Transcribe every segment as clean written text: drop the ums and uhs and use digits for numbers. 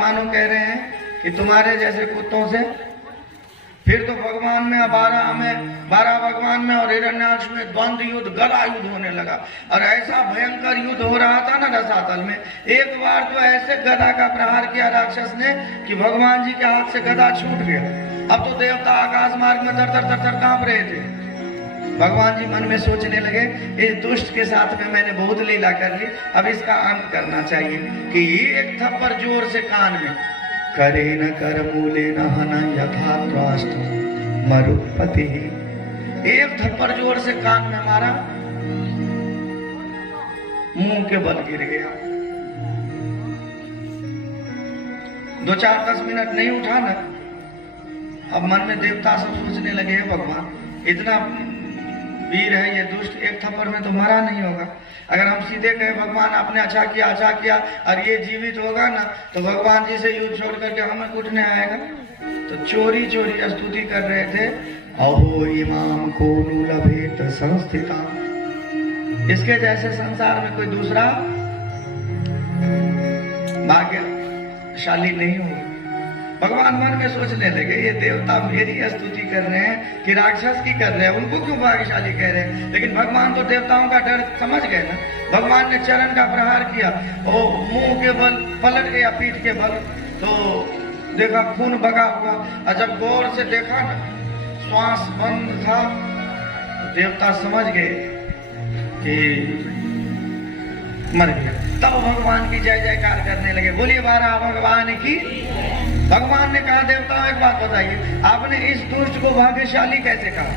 मानो कह रहे हैं कि तुम्हारे जैसे कुत्तों से, फिर तो भगवान में 12 भगवान में और हिरण्याक्ष में द्वंद्व युद्ध, गदा युद्ध होने लगा। और ऐसा भयंकर युद्ध हो रहा था ना रसातल में। एक बार तो ऐसे गदा का प्रहार किया राक्षस ने कि भगवान जी के हाथ से गदा छूट गया। अब तो देवता आकाश मार्ग में दर दर कांप रहे थे। भगवान जी मन में सोचने लगे, इस दुष्ट के साथ में मैंने बहुत लीला कर ली, अब इसका अंत करना चाहिए। कि एक थप्पड़ जोर से कान में, करे न कर मूले न हन यथा त्राष्ट मरुपति। एक थप्पड़ जोर से कान में मारा, मुंह के बल गिर गया। 2-4-10 मिनट नहीं उठा ना। अब मन में देवता सब सोचने लगे, है भगवान इतना वीर है ये दुष्ट, एक थप्पड़ में तो मरा नहीं होगा। अगर हम सीधे कहे भगवान आपने अच्छा किया और ये जीवित होगा ना, तो भगवान जी से युद्ध छोड़ करके हमें कूटने आएगा। तो चोरी स्तुति कर रहे थे, अहो इमाम को लभेत संस्थिता। इसके जैसे संसार में कोई दूसरा भाग्यशाली नहीं होगा। भगवान मन में सोचने लगे, ये देवता मेरी स्तुति कर रहे हैं कि राक्षस की कर रहे हैं, उनको क्यों भाग्यशाली कह रहे हैं। लेकिन भगवान तो देवताओं का डर समझ गए ना। भगवान ने चरण का प्रहार किया, वो मुंह के बल पलट गया, पीठ के बल, तो देखा खून बगा हुआ। और जब गौर से देखा ना, श्वास बंद था। देवता समझ गए कि मर गया। तब भगवान की जय जयकार करने लगे, बोलिए 12 भगवान की। भगवान ने कहा, देवताओं एक बात बताइए, आपने इस दुष्ट को भाग्यशाली कैसे कहा।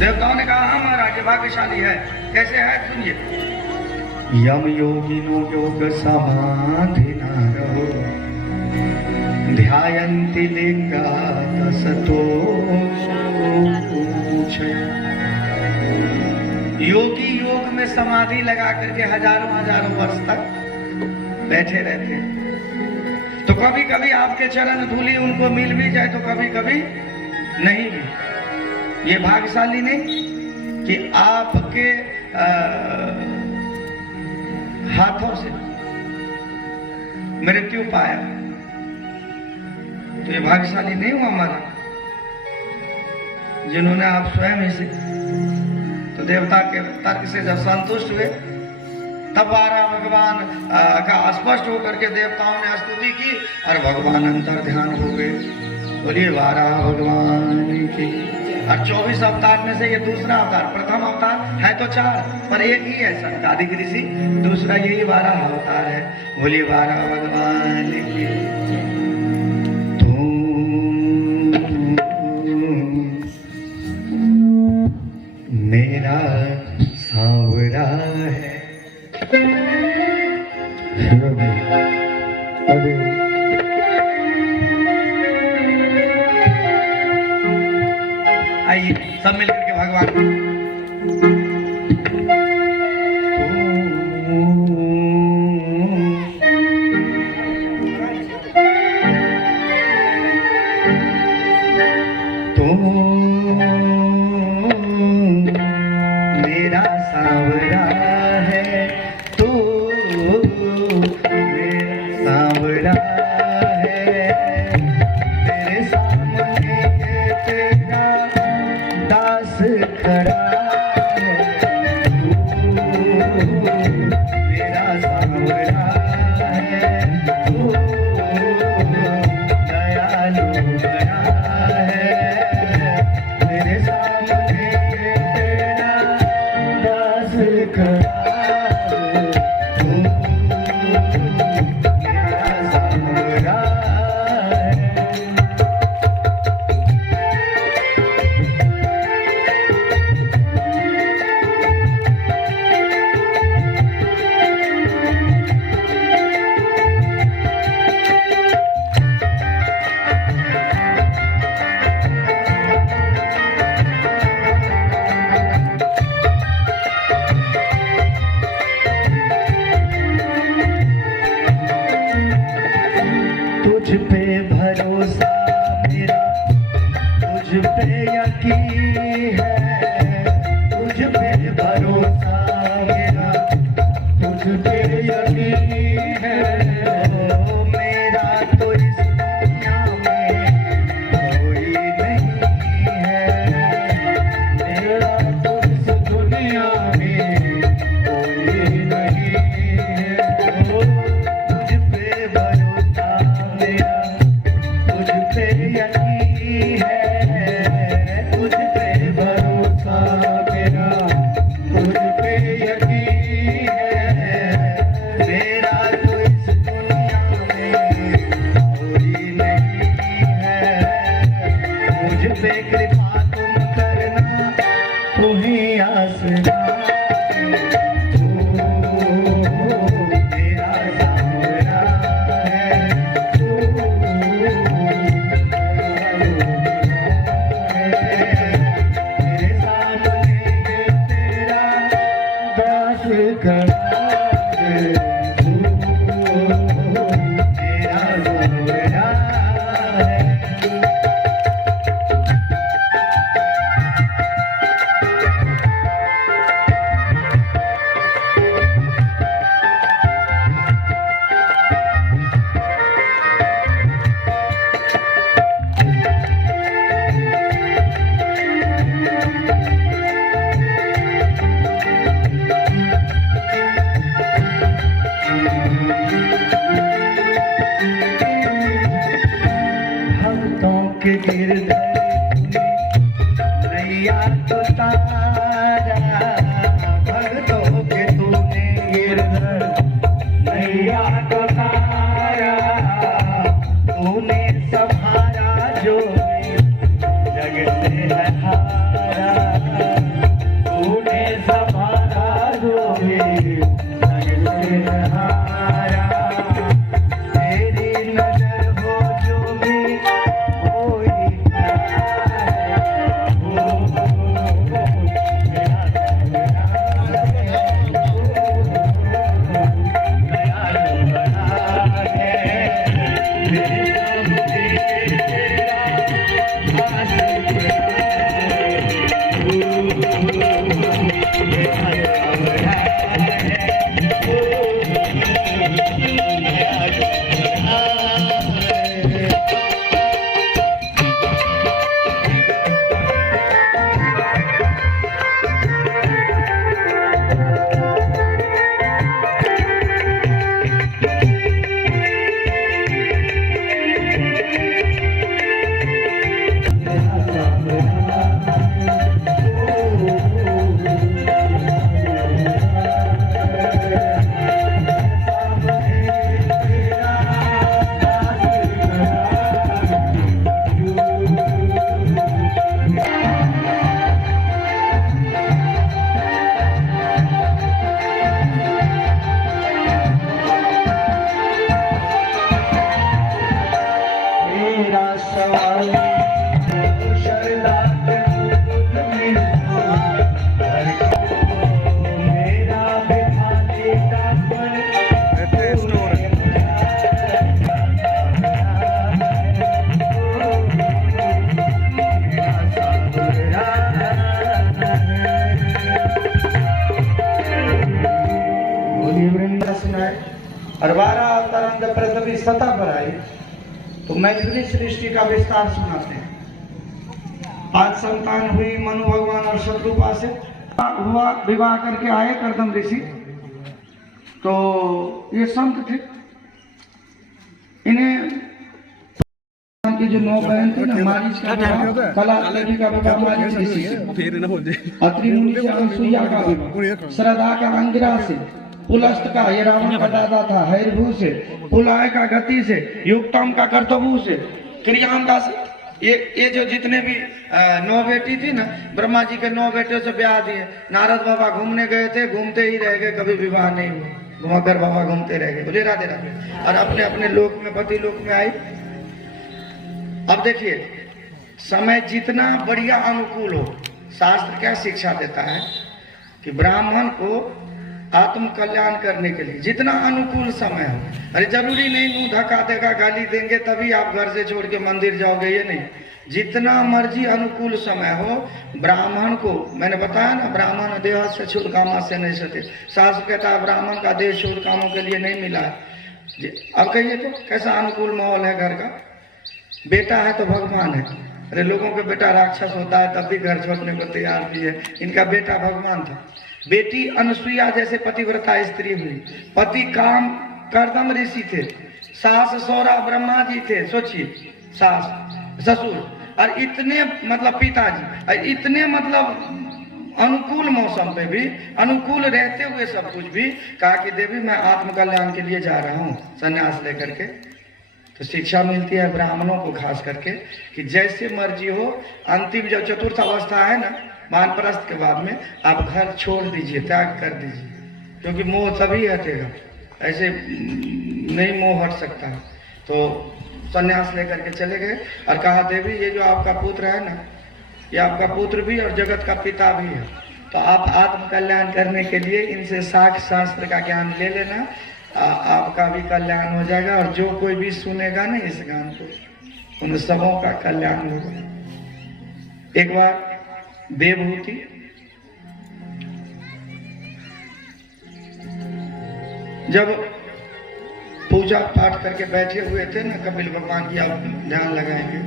देवताओं ने कहा, हाँ महाराज ये भाग्यशाली है। कैसे है सुनिए। यम योगिनो योग समाधि नारो ध्यायन्ति लिंगासतो। योगी योग में समाधि लगा करके हजारों वर्ष तक बैठे रहते हैं। तो कभी कभी आपके चरण धूली उनको मिल भी जाए, तो कभी कभी नहीं भी। ये भाग्यशाली नहीं कि आपके हाथों से मृत्यु पाया, तो ये भाग्यशाली नहीं हुआ हमारा, जिन्होंने आप स्वयं ही से। तो देवता के तर्क से जब संतुष्ट हुए, तब 12 भगवान का स्पष्ट होकर के देवताओं ने स्तुति की और भगवान अंतर ध्यान हो गए। बोलिए 12 भगवान की। और 24 अवतार में से ये दूसरा अवतार, प्रथम अवतार है तो 4 पर एक ही है सनकादिक ऋषि, दूसरा यही 12 अवतार है। बोलिए 12 भगवान की। मेरा सावरा है। आइए सब मिलकर के भगवान मेरा सावरा है, तू मेरा सावरा है। तेरे सामने तेरा दास खड़ा है, मेरा सावरा है, तू दयालु बड़ा है। मेरे सामने तेरा दास खड़ा है, तू मेरा सावरा है। के गिरधर नैया तो तारा, भक्तों के तूने गिरधर नैया तो तारा, तूने संभारा जो जग से है हारा, तूने संभारा जो जग से है हारा, तेरी नजर हो जो भी कोई और 12 अवतारण जब पृथ्वी सतह पर आई तो मैथिली सृष्टि का विस्तार सुनाते हैं। 5 संतान हुई मनु भगवान और शत्रुपा से हुआ, विवाह करके आए कर्दम ऋषि। तो ये संत थे, इन्हें की जो 9 बहन थी ना, मारीच का विवाह, कला देवी का विवाह मारीच ऋषि से, अत्रि मुनि से अनसुईया का विवाह, श्रद्धा का अंगिरा से, पुलस्त का, ये रावण का दादा था, हैरभू से, पुलाय का गति से, युक्तम का कर्तभू से, क्रियाम का से, ये जो जितने भी 9 बेटी थी ना, ब्रह्मा जी के 9 बेटियों से ब्याह दिए। नारद बाबा घूमने गए थे, घूमते ही रह गए, कभी विवाह नहीं हुआ, घुमाकर बाबा घूमते रह गए। बोले राधे राधे। और अपने अपने लोक में, पति लोक में आई। अब देखिए, समय जितना बढ़िया अनुकूल हो, शास्त्र क्या शिक्षा देता है कि ब्राह्मण को आत्म कल्याण करने के लिए जितना अनुकूल समय हो, अरे जरूरी नहीं मुंह धक्का देगा, गाली देंगे तभी आप घर से छोड़ के मंदिर जाओगे, ये नहीं, जितना मर्जी अनुकूल समय हो, ब्राह्मण को, मैंने बताया ना, ब्राह्मण देह से छूट कामा से नहीं सके। शास्त्र कहता है ब्राह्मण का देह छूट कामों के लिए नहीं मिला है। अब कहिए तो कैसा अनुकूल माहौल है घर का। बेटा है तो भगवान है। अरे लोगों के बेटा राक्षस होता है तब भी घर छोड़ने को तैयार भी है, इनका बेटा भगवान था। बेटी अनसुईया जैसे पतिव्रता स्त्री हुई, पति काम कर्दम ऋषि थे, सास सौरा ब्रह्मा जी थे, सोचिए, सास ससुर, और इतने मतलब पिताजी, और इतने मतलब अनुकूल मौसम पे भी, अनुकूल रहते हुए सब कुछ भी कहा कि देवी मैं आत्म कल्याण के लिए जा रहा हूँ संन्यास लेकर के। तो शिक्षा मिलती है ब्राह्मणों को खास करके कि जैसे मर्जी हो, अंतिम जो चतुर्थ अवस्था है ना, वानप्रस्थ के बाद में आप घर छोड़ दीजिए, त्याग कर दीजिए, क्योंकि मोह तभी हटेगा, ऐसे नहीं मोह हट सकता। तो संन्यास लेकर के चले गए और कहा देवी ये जो आपका पुत्र है ना, ये आपका पुत्र भी और जगत का पिता भी है, तो आप आत्म कल्याण करने के लिए इनसे साक्ष्य शास्त्र का ज्ञान ले लेना, आपका भी कल्याण हो जाएगा, और जो कोई भी सुनेगा ना इस गान को, उन सबों का कल्याण होगा। एक बार देवहूति जब पूजा पाठ करके बैठे हुए थे ना, कपिल भगवान की आप ध्यान लगाएंगे,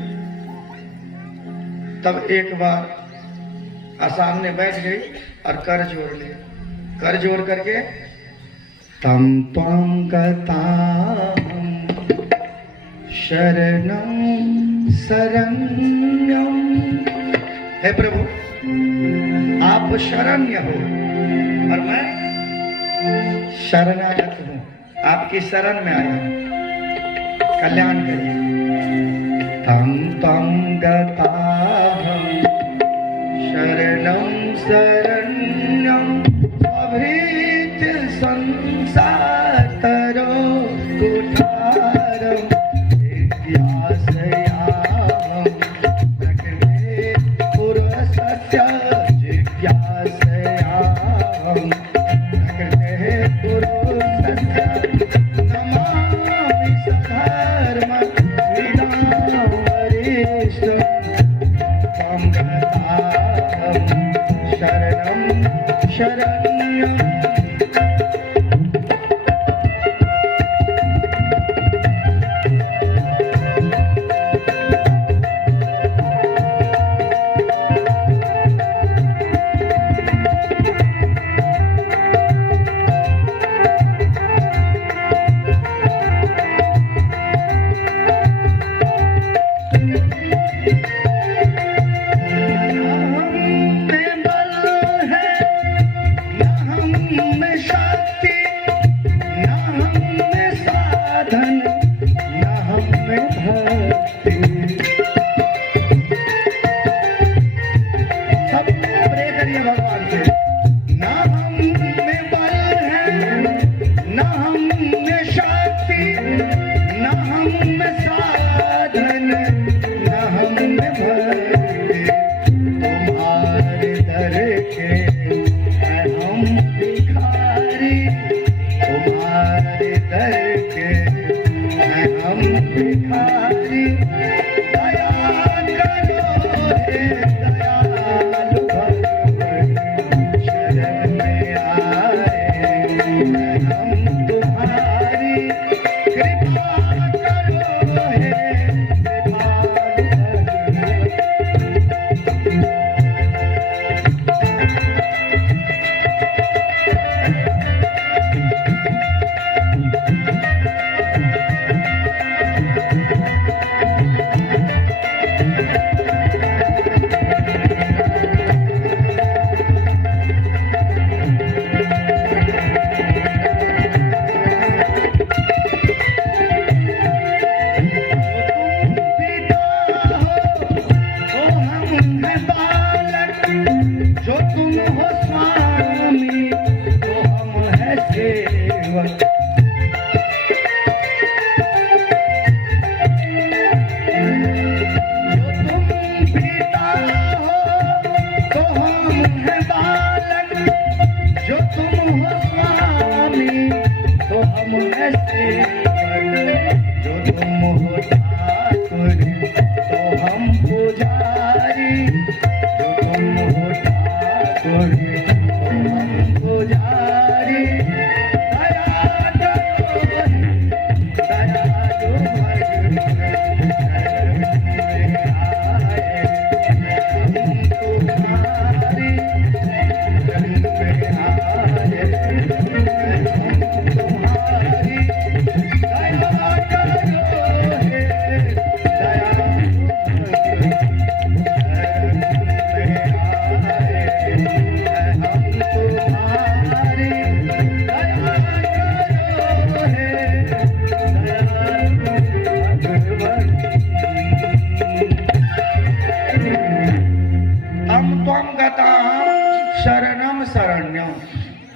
तब एक बार सामने बैठ गई और कर जोड़ लिया, कर जोड़ करके तम त्वं गतां शरणं शरण्यम। हे प्रभु, आप शरण्य हो और मैं शरणागत हूं, आपकी शरण में आया हूं, कल्याण करिए। तम तम गताहं शरणं शरण्यं अभीत संसारतरो कुठारं जिज्ञासयाहं प्रकृते पुरुषस्य जिज्ञासयाहं प्रकृते पुरुषस्य नमामि सधर्मं विदां वरिष्ठं त्वं गताहं शरणं शरण्यम्।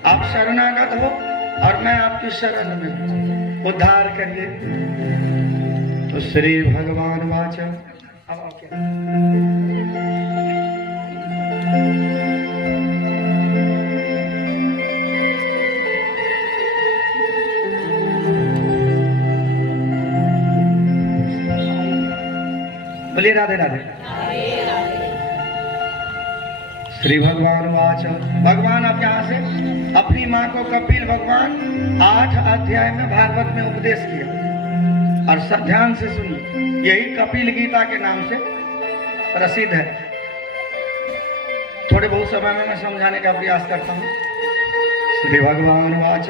आप शरणागत हो और मैं आपकी शरण में उद्धार करिए। तो श्री भगवान वाचा अब क्या बोलिए राधे राधे। श्री भगवान वाच भगवान अब यहाँ से अपनी माँ को कपिल भगवान 8 अध्याय में भागवत में उपदेश किया और सब ध्यान से सुनिए। यही कपिल गीता के नाम से प्रसिद्ध है। थोड़े बहुत समय में मैं समझाने का प्रयास करता हूँ। श्री भगवान वाच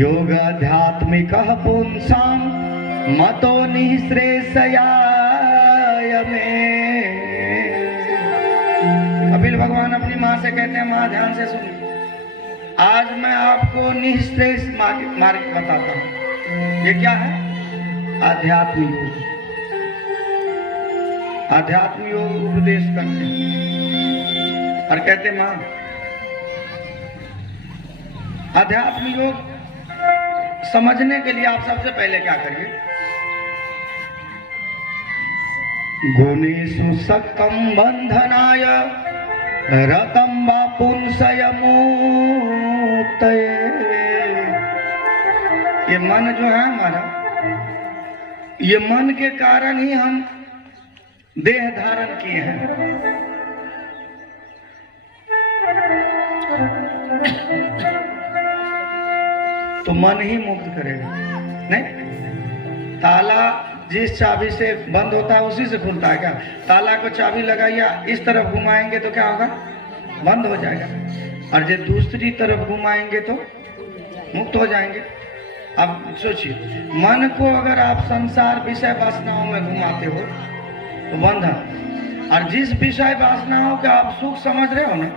योगाध्यात्मिक पुंसां मतो निःश्रेषया में। कपिल भगवान अपनी माँ से कहते हैं, माँ ध्यान से सुनिए, आज मैं आपको निःश्रेष्ठ मार्ग बताता हूँ। ये क्या है? आध्यात्म योग। आध्यात्म योग उपदेश करते हैं और कहते माँ, आध्यात्म योग समझने के लिए आप सबसे पहले क्या करिए? गुणेषु सक्तं बंधनाय रतं वा पुंसय मुक्तये। ये मन जो है हमारा, ये मन के कारण ही हम देह धारण किए हैं। तो मन ही मुक्त करेगा। नहीं, ताला जिस चाबी से बंद होता है उसी से खुलता है क्या? ताला को चाबी लगाइए, इस तरफ घुमाएंगे तो क्या होगा? बंद हो जाएगा। और जब दूसरी तरफ घुमाएंगे तो मुक्त हो जाएंगे। अब सोचिए, मन को अगर आप संसार विषय वासनाओं में घुमाते हो तो बंद है। और जिस विषय वासनाओं का आप सुख समझ रहे हो ना,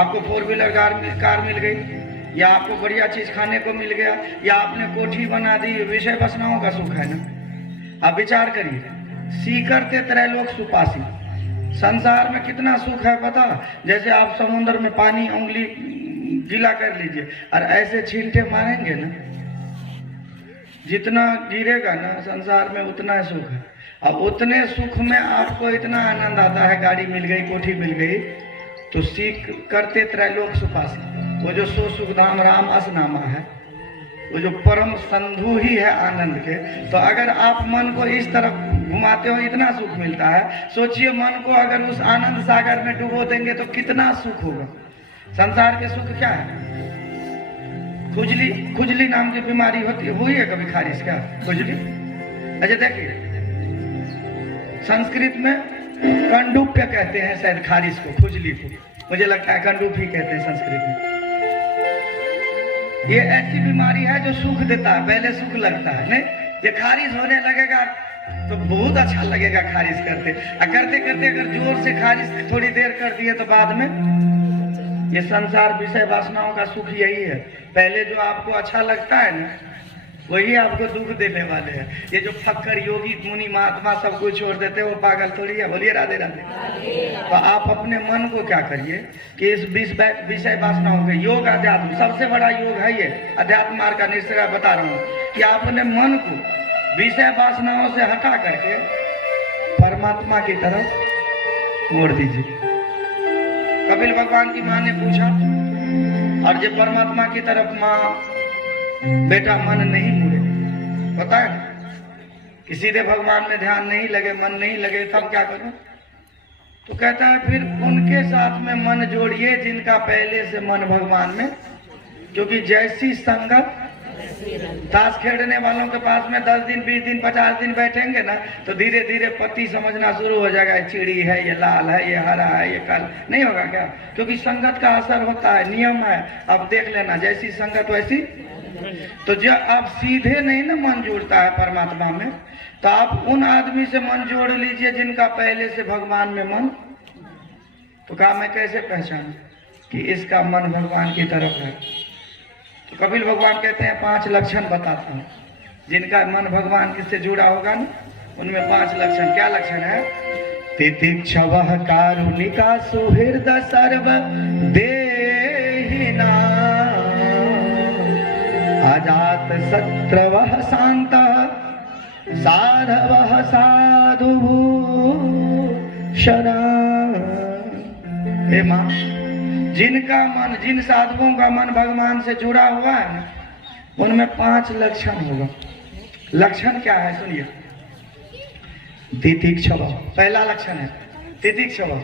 आपको 4 व्हीलर कार मिल गई, या आपको बढ़िया चीज खाने को मिल गया, या आपने कोठी बना दी, विषय वासनाओं का सुख है ना। आप विचार करिए, सीकरते त्रैलोक सुपासी, संसार में कितना सुख है पता? जैसे आप समुद्र में पानी उंगली गीला कर लीजिए और ऐसे छींटे मारेंगे ना, जितना गिरेगा ना संसार में उतना सुख है। अब उतने सुख में आपको इतना आनंद आता है, गाड़ी मिल गई, कोठी मिल गई, तो सीख करते त्रैलोक सुपासी, वो जो सो सुखधाम राम असनामा है, वो जो परम संधु ही है आनंद के। तो अगर आप मन को इस तरफ घुमाते हो, इतना सुख मिलता है। सोचिए, मन को अगर उस आनंद सागर में डुबो देंगे तो कितना सुख होगा। संसार के सुख क्या है? खुजली नाम की बीमारी होती है, हुई है कभी खारिश? क्या खुजली? अच्छा देखिए, संस्कृत में कंडूप्य कहते हैं शायद खारिश को, खुजली को। मुझे लगता है कंडूप ही कहते हैं संस्कृत में। ये ऐसी बीमारी है जो सुख देता है, पहले सुख लगता है, नहीं? ये खारिश होने लगेगा तो बहुत अच्छा लगेगा खारिश करते करते करते अगर जोर से खारिश थोड़ी देर कर दिए तो बाद में ये संसार विषय वासनाओं का सुख यही है। पहले जो आपको अच्छा लगता है ना, वही आपको दुख देने वाले हैं। ये जो फक्कर योगी मुनि महात्मा सब कुछ छोड़ देते हैं, वो पागल थोड़ी है। बोलिए राधे राधे। तो आप अपने मन को क्या करिए कि इस विषय वासनाओं के योग, अध्यात्म सबसे बड़ा योग है ये। अध्यात्म मार्ग का निश्चय बता रहा हूँ कि आप अपने मन को विषय वासनाओं से हटा करके परमात्मा की तरफ मोड़ दीजिए। कपिल भगवान की माँ ने पूछा, और जब परमात्मा की तरफ माँ बेटा मन नहीं मुड़े, पता है कि सीधे भगवान में ध्यान नहीं लगे, मन नहीं लगे, तब क्या करूं? तो कहता है फिर उनके साथ में मन जोड़िए जिनका पहले से मन भगवान में, क्योंकि जैसी संगत, ताश खेलने वालों के पास में 10 दिन 20 दिन 50 दिन बैठेंगे ना, तो धीरे धीरे पत्ती समझना शुरू हो जाएगा, ये चिड़ी है, ये लाल है, ये हरा है, ये काला। नहीं होगा क्या? क्योंकि संगत का असर होता है, नियम है। अब देख लेना, जैसी संगत वैसी। तो जब आप सीधे नहीं ना मन जोड़ता है परमात्मा में, तो आप उन आदमी से मन जोड़ लीजिए जिनका पहले से भगवान में मन। तो कहा मैं कैसे पहचानूं कि इसका मन भगवान की तरफ है? तो कपिल भगवान कहते हैं 5 लक्षण बताता हूँ। जिनका मन भगवान किससे जुड़ा होगा ना, उनमें 5 लक्षण। क्या लक्षण है? तितिक्षवः कारुणिका सुहृद सर्व देहिना, अजात शत्रवः शान्तः साधवः साधु शरा। हे माँ, जिनका मन, जिन साधुओं का मन भगवान से जुड़ा हुआ है ना, उनमें 5 लक्षण होगा। लक्षण क्या है सुनिए। तितिक्षव पहला लक्षण है, तितिक्षव।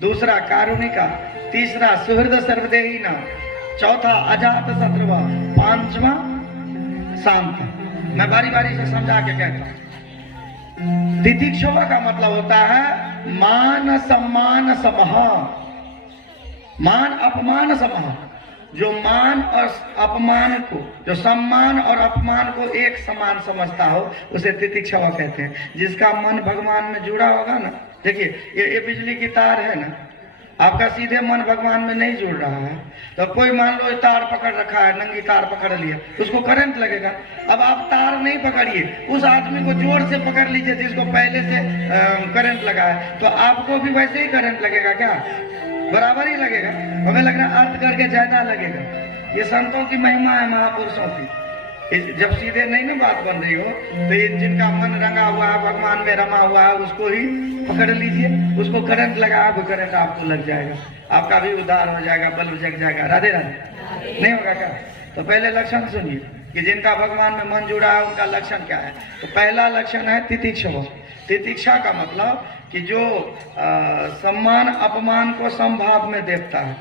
दूसरा कारुणिका, तीसरा सुहृद सर्वदेहिना, चौथा अजात शत्रु, पांचवा शांत। मैं बारी बारी से समझा के कहता हूं। तितिक्षव का मतलब होता है मान सम्मान समह, मान अपमान समह। जो मान और अपमान को, जो सम्मान और अपमान को एक समान समझता हो, उसे तितिक्षा कहते हैं। जिसका मन भगवान में जुड़ा होगा ना, देखिए ये बिजली की तार है ना, आपका सीधे मन भगवान में नहीं जुड़ रहा है, तो कोई मान लो तार पकड़ रखा है, नंगी तार पकड़ लिया, उसको करंट लगेगा। अब आप तार नहीं पकड़िए, उस आदमी को जोर से पकड़ लीजिए जिसको पहले से करंट लगा है, तो आपको भी वैसे ही करंट लगेगा क्या? बराबर ही लगेगा। हमें लग रहा है अर्थ करके ज्यादा लगेगा। ये संतों की महिमा है, महापुरुषों की। जब सीधे नहीं ना बात बन रही हो, तो ये जिनका मन रंगा हुआ है, भगवान में रमा हुआ है, उसको ही पकड़ लीजिए, उसको करंट लगा, वो करंट आपको लग जाएगा, आपका भी उद्धार हो जाएगा, बल्ब जग जाएगा। राधे राधे। नहीं होगा क्या? तो पहले लक्षण सुनिए कि जिनका भगवान में मन जुड़ा है उनका लक्षण क्या है। तो पहला लक्षण है तितिक्षा। तितिक्षा का मतलब कि जो सम्मान अपमान को समभाव में देखता है।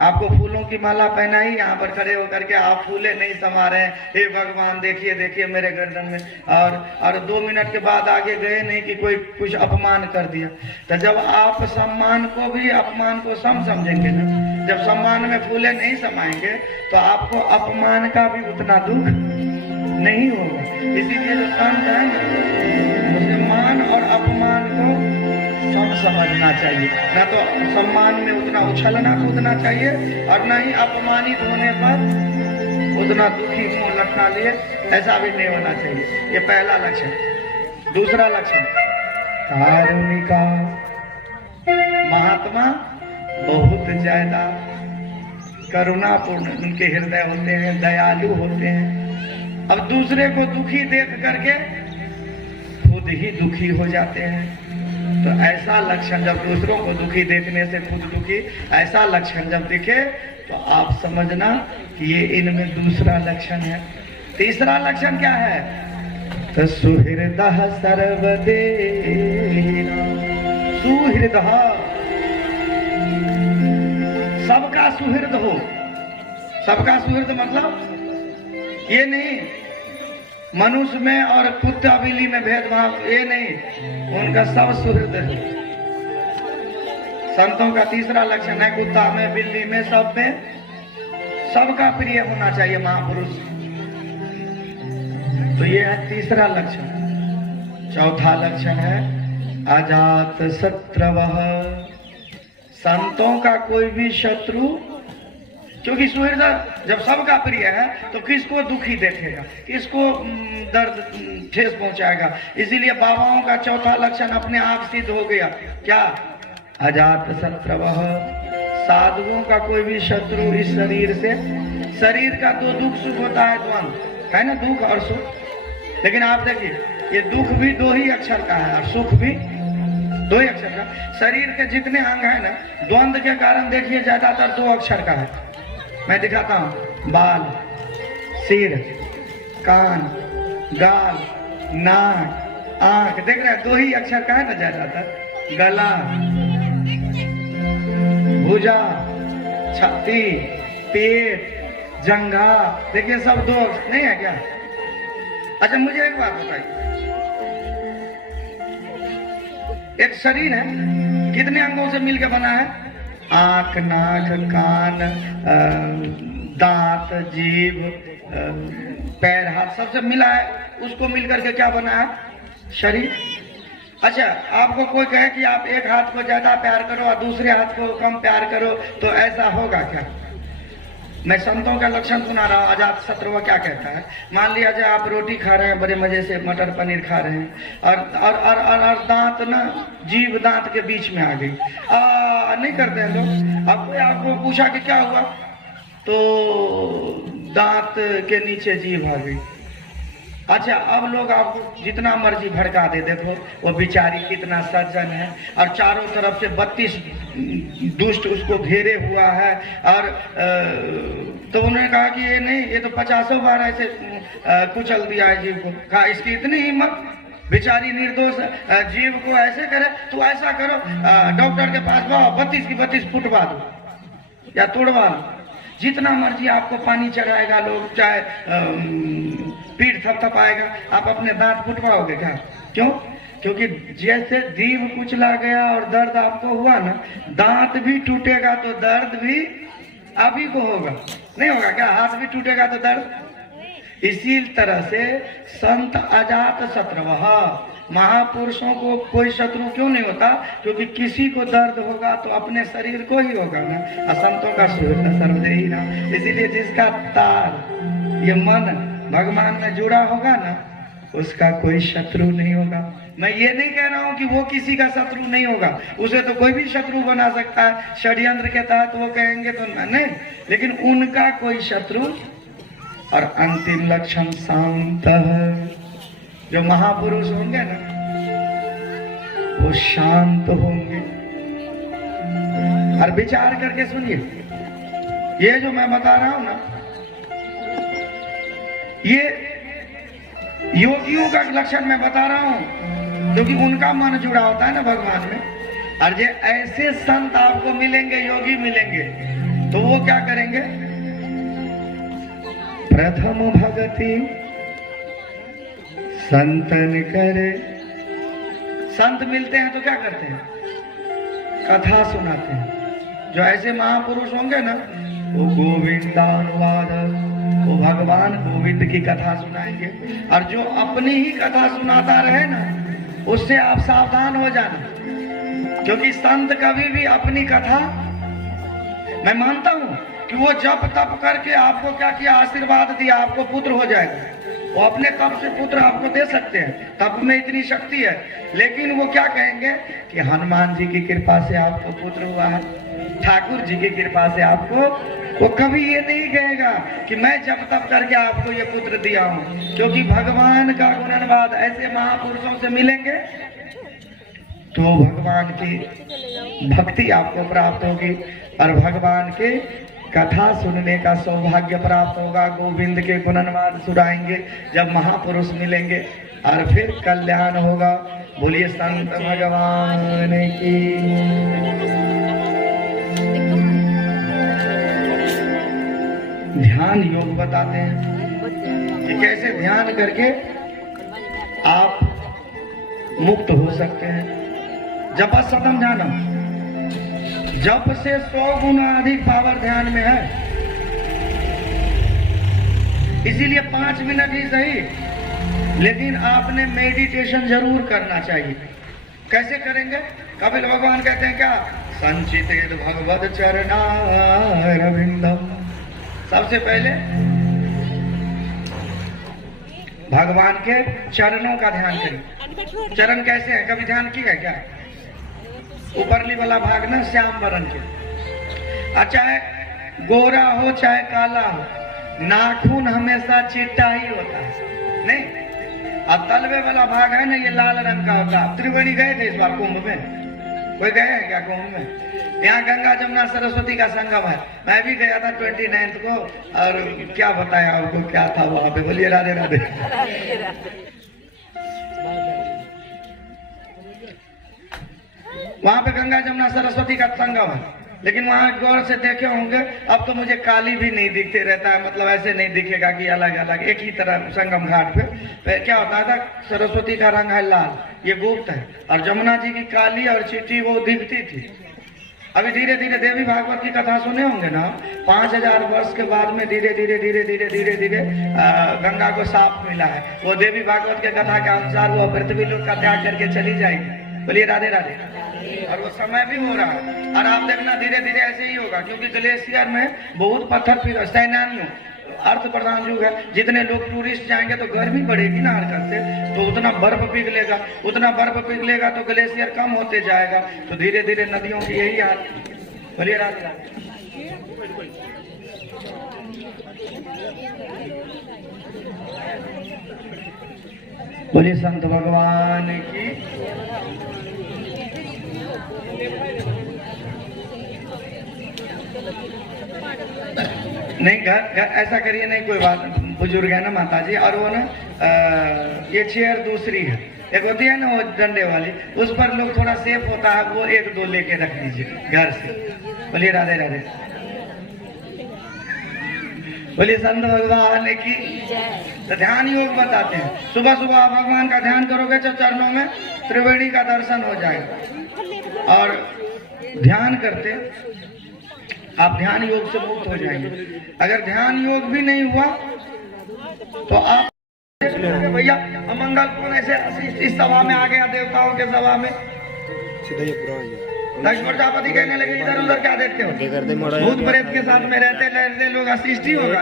आपको फूलों की माला पहनाई, यहाँ पर खड़े होकर के आप फूले नहीं समा रहे हैं, हे भगवान देखिए देखिए मेरे गर्दन में, और 2 मिनट के बाद आगे गए नहीं कि कोई कुछ अपमान कर दिया। तो जब आप सम्मान को भी अपमान को सम समझेंगे ना, जब सम्मान में फूले नहीं समाएंगे तो आपको अपमान का भी उतना दुख नहीं होगा। इसीलिए जो संत है ना, उसे मान और अपमान को सम समझना चाहिए, ना तो सम्मान में उतना उछलना कूदना चाहिए और ना ही अपमानित होने पर उतना दुखी मुंह लटना लिए, ऐसा भी नहीं होना चाहिए। ये पहला लक्षण। दूसरा लक्षण, कारुणिका। महात्मा बहुत ज्यादा करुणापूर्ण उनके हृदय होते हैं, दयालु होते हैं। अब दूसरे को दुखी देख करके खुद ही दुखी हो जाते हैं। तो ऐसा लक्षण, जब दूसरों को दुखी देखने से खुद दुखी, ऐसा लक्षण जब दिखे तो आप समझना कि ये इनमें दूसरा लक्षण है। तीसरा लक्षण क्या है? तो सुहृदः सर्वदेहिनां। सुहृदः, सबका सुहृद हो। सबका सुहृद मतलब ये नहीं मनुष्य में और कुत्ता बिल्ली में भेदभाव, ये नहीं, उनका सब सुहृद है। संतों का तीसरा लक्षण है कुत्ता में, बिल्ली में, सब में सबका प्रिय होना चाहिए महापुरुष। तो ये है तीसरा लक्षण। चौथा लक्षण है अजात शत्रवः। संतों का कोई भी शत्रु, क्योंकि सुहृद जब सबका प्रिय है तो किसको दुखी देखेगा, किसको दर्द ठेस पहुंचाएगा। इसीलिए बाबाओं का चौथा लक्षण अपने आप सिद्ध हो गया। क्या? अजात शत्रवः। साधुओं का कोई भी शत्रु इस शरीर से, शरीर का तो दुख सुख होता है, द्वंद है ना, दुख और सुख। लेकिन आप देखिए ये दुख भी 2 ही अक्षर का है और सुख भी 2 ही अक्षर का। शरीर के जितने अंग है ना, द्वंद के कारण देखिए ज्यादातर 2 अक्षर का है। मैं दिखाता हूं, बाल, सिर, कान, गाल, नाक, आंख, देख रहे हैं 2 ही अक्षर का है ना ज्यादातर। गला, भुजा, छाती, पेट, जंघा, देखिए सब 2 अक्षर नहीं है क्या? अच्छा मुझे एक बात बताइए, एक शरीर है कितने अंगों से मिलकर बना है? आंख, नाक, कान, दांत, जीभ, पैर, हाथ, सबसे मिला है, उसको मिलकर के क्या बना है? शरीर। अच्छा आपको कोई कहे कि आप एक हाथ को ज्यादा प्यार करो और दूसरे हाथ को कम प्यार करो, तो ऐसा होगा क्या? मैं संतों का लक्षण सुना रहा हूँ। अजात शत्रु क्या कहता है? मान लिया जाए आप रोटी खा रहे हैं, बड़े मजे से मटर पनीर खा रहे हैं, और दांत ना, जीभ दांत के बीच में आ गई। नहीं करते हैं लोग। अब कोई आपको पूछा कि क्या हुआ, तो दांत के नीचे जीभ आ गई। अच्छा अब लोग आपको जितना मर्जी भड़का दे, देखो वो बेचारी कितना सज्जन है और चारों तरफ से 32 दुष्ट उसको घेरे हुआ है। और तो उन्होंने कहा कि ये नहीं, ये तो 50 बार ऐसे कुचल दिया है जीव को। कहा इसकी इतनी हिम्मत, बेचारी निर्दोष जीव को ऐसे करे, तो ऐसा करो डॉक्टर के पास जाओ, 32 की 32 फुटवा दो या तोड़वा दो। जितना मर्जी आपको पानी चढ़ाएगा लोग, चाहे पीठ थपथपाएगा, आप अपने दांत फुटवाओगे क्या? क्यों? क्योंकि जैसे जीभ कुचला गया और दर्द आपको हुआ ना, दांत भी टूटेगा तो दर्द भी अभी को होगा, नहीं होगा क्या? हाथ भी टूटेगा तो दर्द। इसी तरह से संत अजात शत्रुवः, महापुरुषों को कोई शत्रु क्यों नहीं होता? क्योंकि किसी को दर्द होगा तो अपने शरीर को ही होगा ना, असंतों का सर्वदेही ना। इसीलिए जिसका तार ये मन भगवान में जुड़ा होगा ना, उसका कोई शत्रु नहीं होगा। मैं ये नहीं कह रहा हूं कि वो किसी का शत्रु नहीं होगा, उसे तो कोई भी शत्रु बना सकता है, षड्यंत्र के तहत वो कहेंगे तो नहीं, लेकिन उनका कोई शत्रु। और अंतिम लक्षण शांत है। जो महापुरुष होंगे ना वो शांत होंगे। और विचार करके सुनिए, ये जो मैं बता रहा हूं ना, ये योगियों का लक्षण मैं बता रहा हूं, क्योंकि उनका मन जुड़ा होता है ना भगवान में। और जो ऐसे संत आपको मिलेंगे, योगी मिलेंगे, तो वो क्या करेंगे? प्रथम भगति संतन करे। संत मिलते हैं तो क्या करते हैं? कथा सुनाते हैं। जो ऐसे महापुरुष होंगे ना, वो गोविंदानुवाद, वो भगवान गोविंद की कथा सुनाएंगे। और जो अपनी ही कथा सुनाता रहे ना, उससे आप सावधान हो जाना, क्योंकि संत कभी भी अपनी कथा, मैं मानता हूं कि वो जप तप करके आपको क्या किया? आशीर्वाद दिया, आपको पुत्र हो जाएगा। वो अपने तप से पुत्र आपको दे सकते हैं, तप में इतनी शक्ति है। लेकिन वो क्या कहेंगे कि हनुमान जी की कृपा से आपको पुत्र हुआ है, ठाकुर जी की कृपा से आपको। वो कभी ये नहीं कहेगा कि मैं जप तप करके आपको ये पुत्र दिया हूं, क्योंकि भगवान का गुणगान ऐसे महापुरुषों से मिलेंगे तो भगवान की भक्ति आपको प्राप्त होगी और भगवान के कथा सुनने का सौभाग्य प्राप्त होगा। गोविंद के गुणगान सुनाएंगे जब महापुरुष मिलेंगे और फिर कल्याण होगा। बोलिए संत भगवान की। ध्यान योग बताते हैं कि कैसे ध्यान करके आप मुक्त हो सकते हैं। जप शतम ध्यानम, जप से 100 गुना अधिक पावर ध्यान में है। इसीलिए 5 मिनट ही सही, लेकिन आपने मेडिटेशन जरूर करना चाहिए। कैसे करेंगे? कपिल भगवान कहते हैं क्या? संचितेत भगवद चरणारविंदम। सबसे पहले भगवान के चरणों का ध्यान करें। चरण कैसे है? कभी ध्यान किया क्या? ऊपरली वाला भाग ना श्याम वर्ण के, चाहे गोरा हो चाहे काला हो, नाखून हमेशा चिट्टा ही होता है, नहीं। और तलवे वाला भाग है ना, ये लाल रंग का होता है। त्रिवेणी गए थे इस बार कुंभ में? कोई गए हैं क्या कुंभ में? यहाँ गंगा जमुना सरस्वती का संगम है। मैं भी गया था 29 को, और क्या बताया आपको क्या था वहां पे। बोलिए राधे राधे। वहां पे गंगा जमुना सरस्वती का संगम है, लेकिन वहां गौर से देखे होंगे, अब तो मुझे काली भी नहीं दिखते रहता है, मतलब ऐसे नहीं दिखेगा कि अलग अलग एक ही तरह संगम घाट पे क्या होता था? सरस्वती का रंग है लाल, ये गुप्त है, और जमुना जी की काली और चिट्टी वो दिखती थी। अभी धीरे धीरे देवी भागवत की कथा सुने होंगे ना, 5000 वर्ष के बाद में धीरे धीरे धीरे धीरे धीरे धीरे गंगा को साफ मिला है। वो देवी भागवत के कथा के अनुसार वो पृथ्वी लोक का त्याग करके चली जाएगी। बोलिए राधे राधे। और वो समय भी हो रहा है, और आप देखना धीरे धीरे ऐसे ही होगा, क्योंकि ग्लेशियर में बहुत पत्थर पिघल, सैलानियों अर्थ प्रधान युग है, जितने लोग टूरिस्ट जाएंगे तो गर्मी बढ़ेगी ना हरकत से, तो उतना बर्फ पिघलेगा, उतना बर्फ पिघलेगा तो ग्लेशियर कम होते जाएगा, तो धीरे धीरे नदियों की यही हाल। बोलिए राधे राधे। बोलिए संत भगवान की। नहीं घर ऐसा करिए, नहीं कोई बात, बुजुर्ग है ना माता जी, और वो ना ये चेयर दूसरी है, एक होती है ना वो डंडे वाली, उस पर लोग थोड़ा सेफ होता है, वो 1-2 लेके रख लीजिए घर से। बोलिए राधे राधे। बोलिए संत भगवान की। तो ध्यान योग बताते हैं, सुबह सुबह आप भगवान का ध्यान करोगे तो चरणों में त्रिवेणी का दर्शन हो जाएगा। और ध्यान करते आप ध्यान योग से मुक्त हो जाएंगे। अगर ध्यान योग भी नहीं हुआ तो आप भैया अमंगल कौन ऐसे इस सभा में आ गया, देवताओं के सभा में। दक्ष प्रजापति कहने लगे इधर उधर क्या देखते हो, भूत प्रेत के साथ में रहते लोग अशिष्ट ही होगा।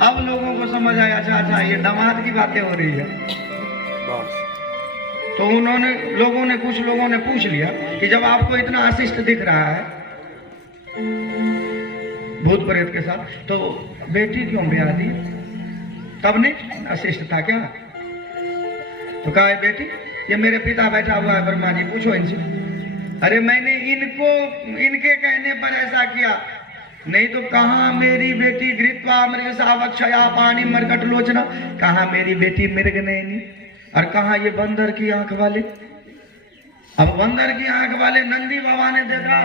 अब लोगों को समझ आया अच्छा ये दामाद की बातें हो रही है। तो कुछ लोगों ने पूछ लिया कि जब आपको इतना अशिष्ट दिख रहा है भूत प्रेत के साथ, तो बेटी क्यों ब्याह दी? तब नहीं अशिष्ट था क्या? तो कहा बेटी ये मेरे पिता बैठा हुआ है ब्रह्मा जी, पूछो इनसे। अरे मैंने इनके कहने पर ऐसा किया, नहीं तो कहाँ मेरी बेटी घृत्वा मृग सावक्षया पानी मरकट लोचना, कहाँ मेरी बेटी मृग नैनी, और कहाँ ये बंदर की आंख वाले। अब बंदर की आंख वाले नंदी बाबा ने देखा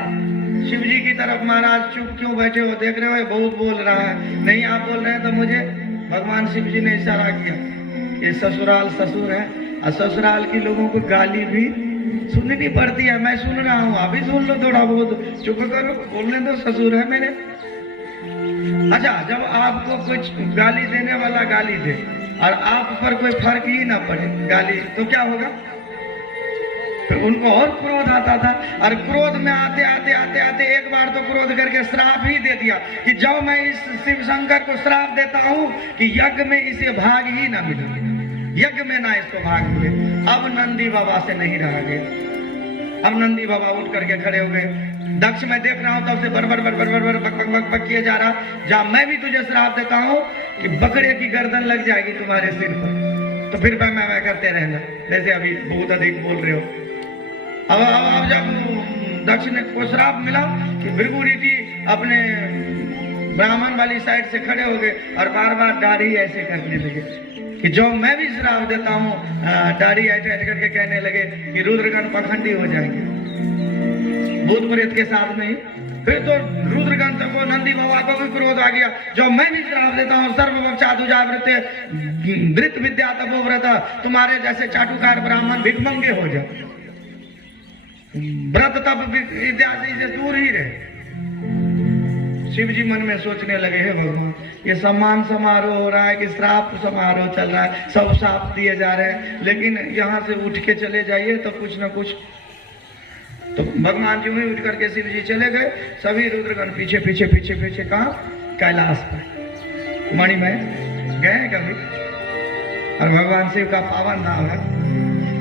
शिव जी की तरफ, महाराज चुप क्यों बैठे हो, देख रहे हो बहुत बोल रहा है। नहीं आप बोल रहे हैं तो मुझे भगवान शिव जी ने इशारा किया, ये ससुराल ससुर है, और ससुराल के लोगों को गाली भी सुननी पड़ती है। मैं सुन रहा हूँ, अभी सुन लो थोड़ा बहुत, चुप करो, बोलने दो, ससुर है मेरे। अच्छा जब आपको कुछ गाली देने वाला गाली दे और आप पर कोई फर्क ही ना पड़े गाली, तो क्या होगा? तो उनको और क्रोध आता था, और क्रोध में आते आते एक बार तो क्रोध करके श्राप ही दे दिया कि जब मैं इस शिव शंकर को श्राप देता हूँ कि यज्ञ में इसे भाग ही ना मिले, यज्ञ में ना इसको भाग मिले। अब नंदी बाबा से नहीं रह गए। अब नंदी बाबा उठ करके खड़े हो गए। दक्ष मैं देख रहा हूँ तब से बर बक किए जा रहा, जा मैं भी तुझे श्राप देता हूँ कि बकरे की गर्दन लग जाएगी तुम्हारे सिर पर, तो फिर मैं करते रहना, जैसे अभी बहुत अधिक बोल रहे हो। अब जब दक्ष ने को श्राप मिला कि भृगु ऋषि अपने ब्राह्मण वाली साइड से खड़े हो गए और बार बार दाढ़ी ऐसे करने लगे कि जो मैं भी श्राप देता हूँ, दाढ़ी ऐसे करके कहने लगे कि रुद्रगण पखंडी हो जाएंगे भूत प्रेत के साथ में ही। फिर तो रुद्रगण को नंदी बाबा को भी क्रोध आ गया, जो मैं भी श्राप देता हूँ सर्ववक्षादुजावृत वृत विद्या तपोव्रत, तुम्हारे जैसे चाटुकार ब्राह्मण भिखमंगे हो जाए, व्रत तप विद्या से दूर ही रहे। शिव जी मन में सोचने लगे हे भगवान, ये सम्मान समारोह हो रहा है कि श्राप समारोह चल रहा है, सब श्राप दिए जा रहे हैं, लेकिन यहाँ से उठ के चले जाइए तो कुछ न कुछ। तो भगवान जी में उठ करके शिव जी चले गए, सभी रुद्रगण पीछे पीछे पीछे पीछे कहाँ? कैलाश पर मणिमय गए कभी। और भगवान शिव का पावन नाम है,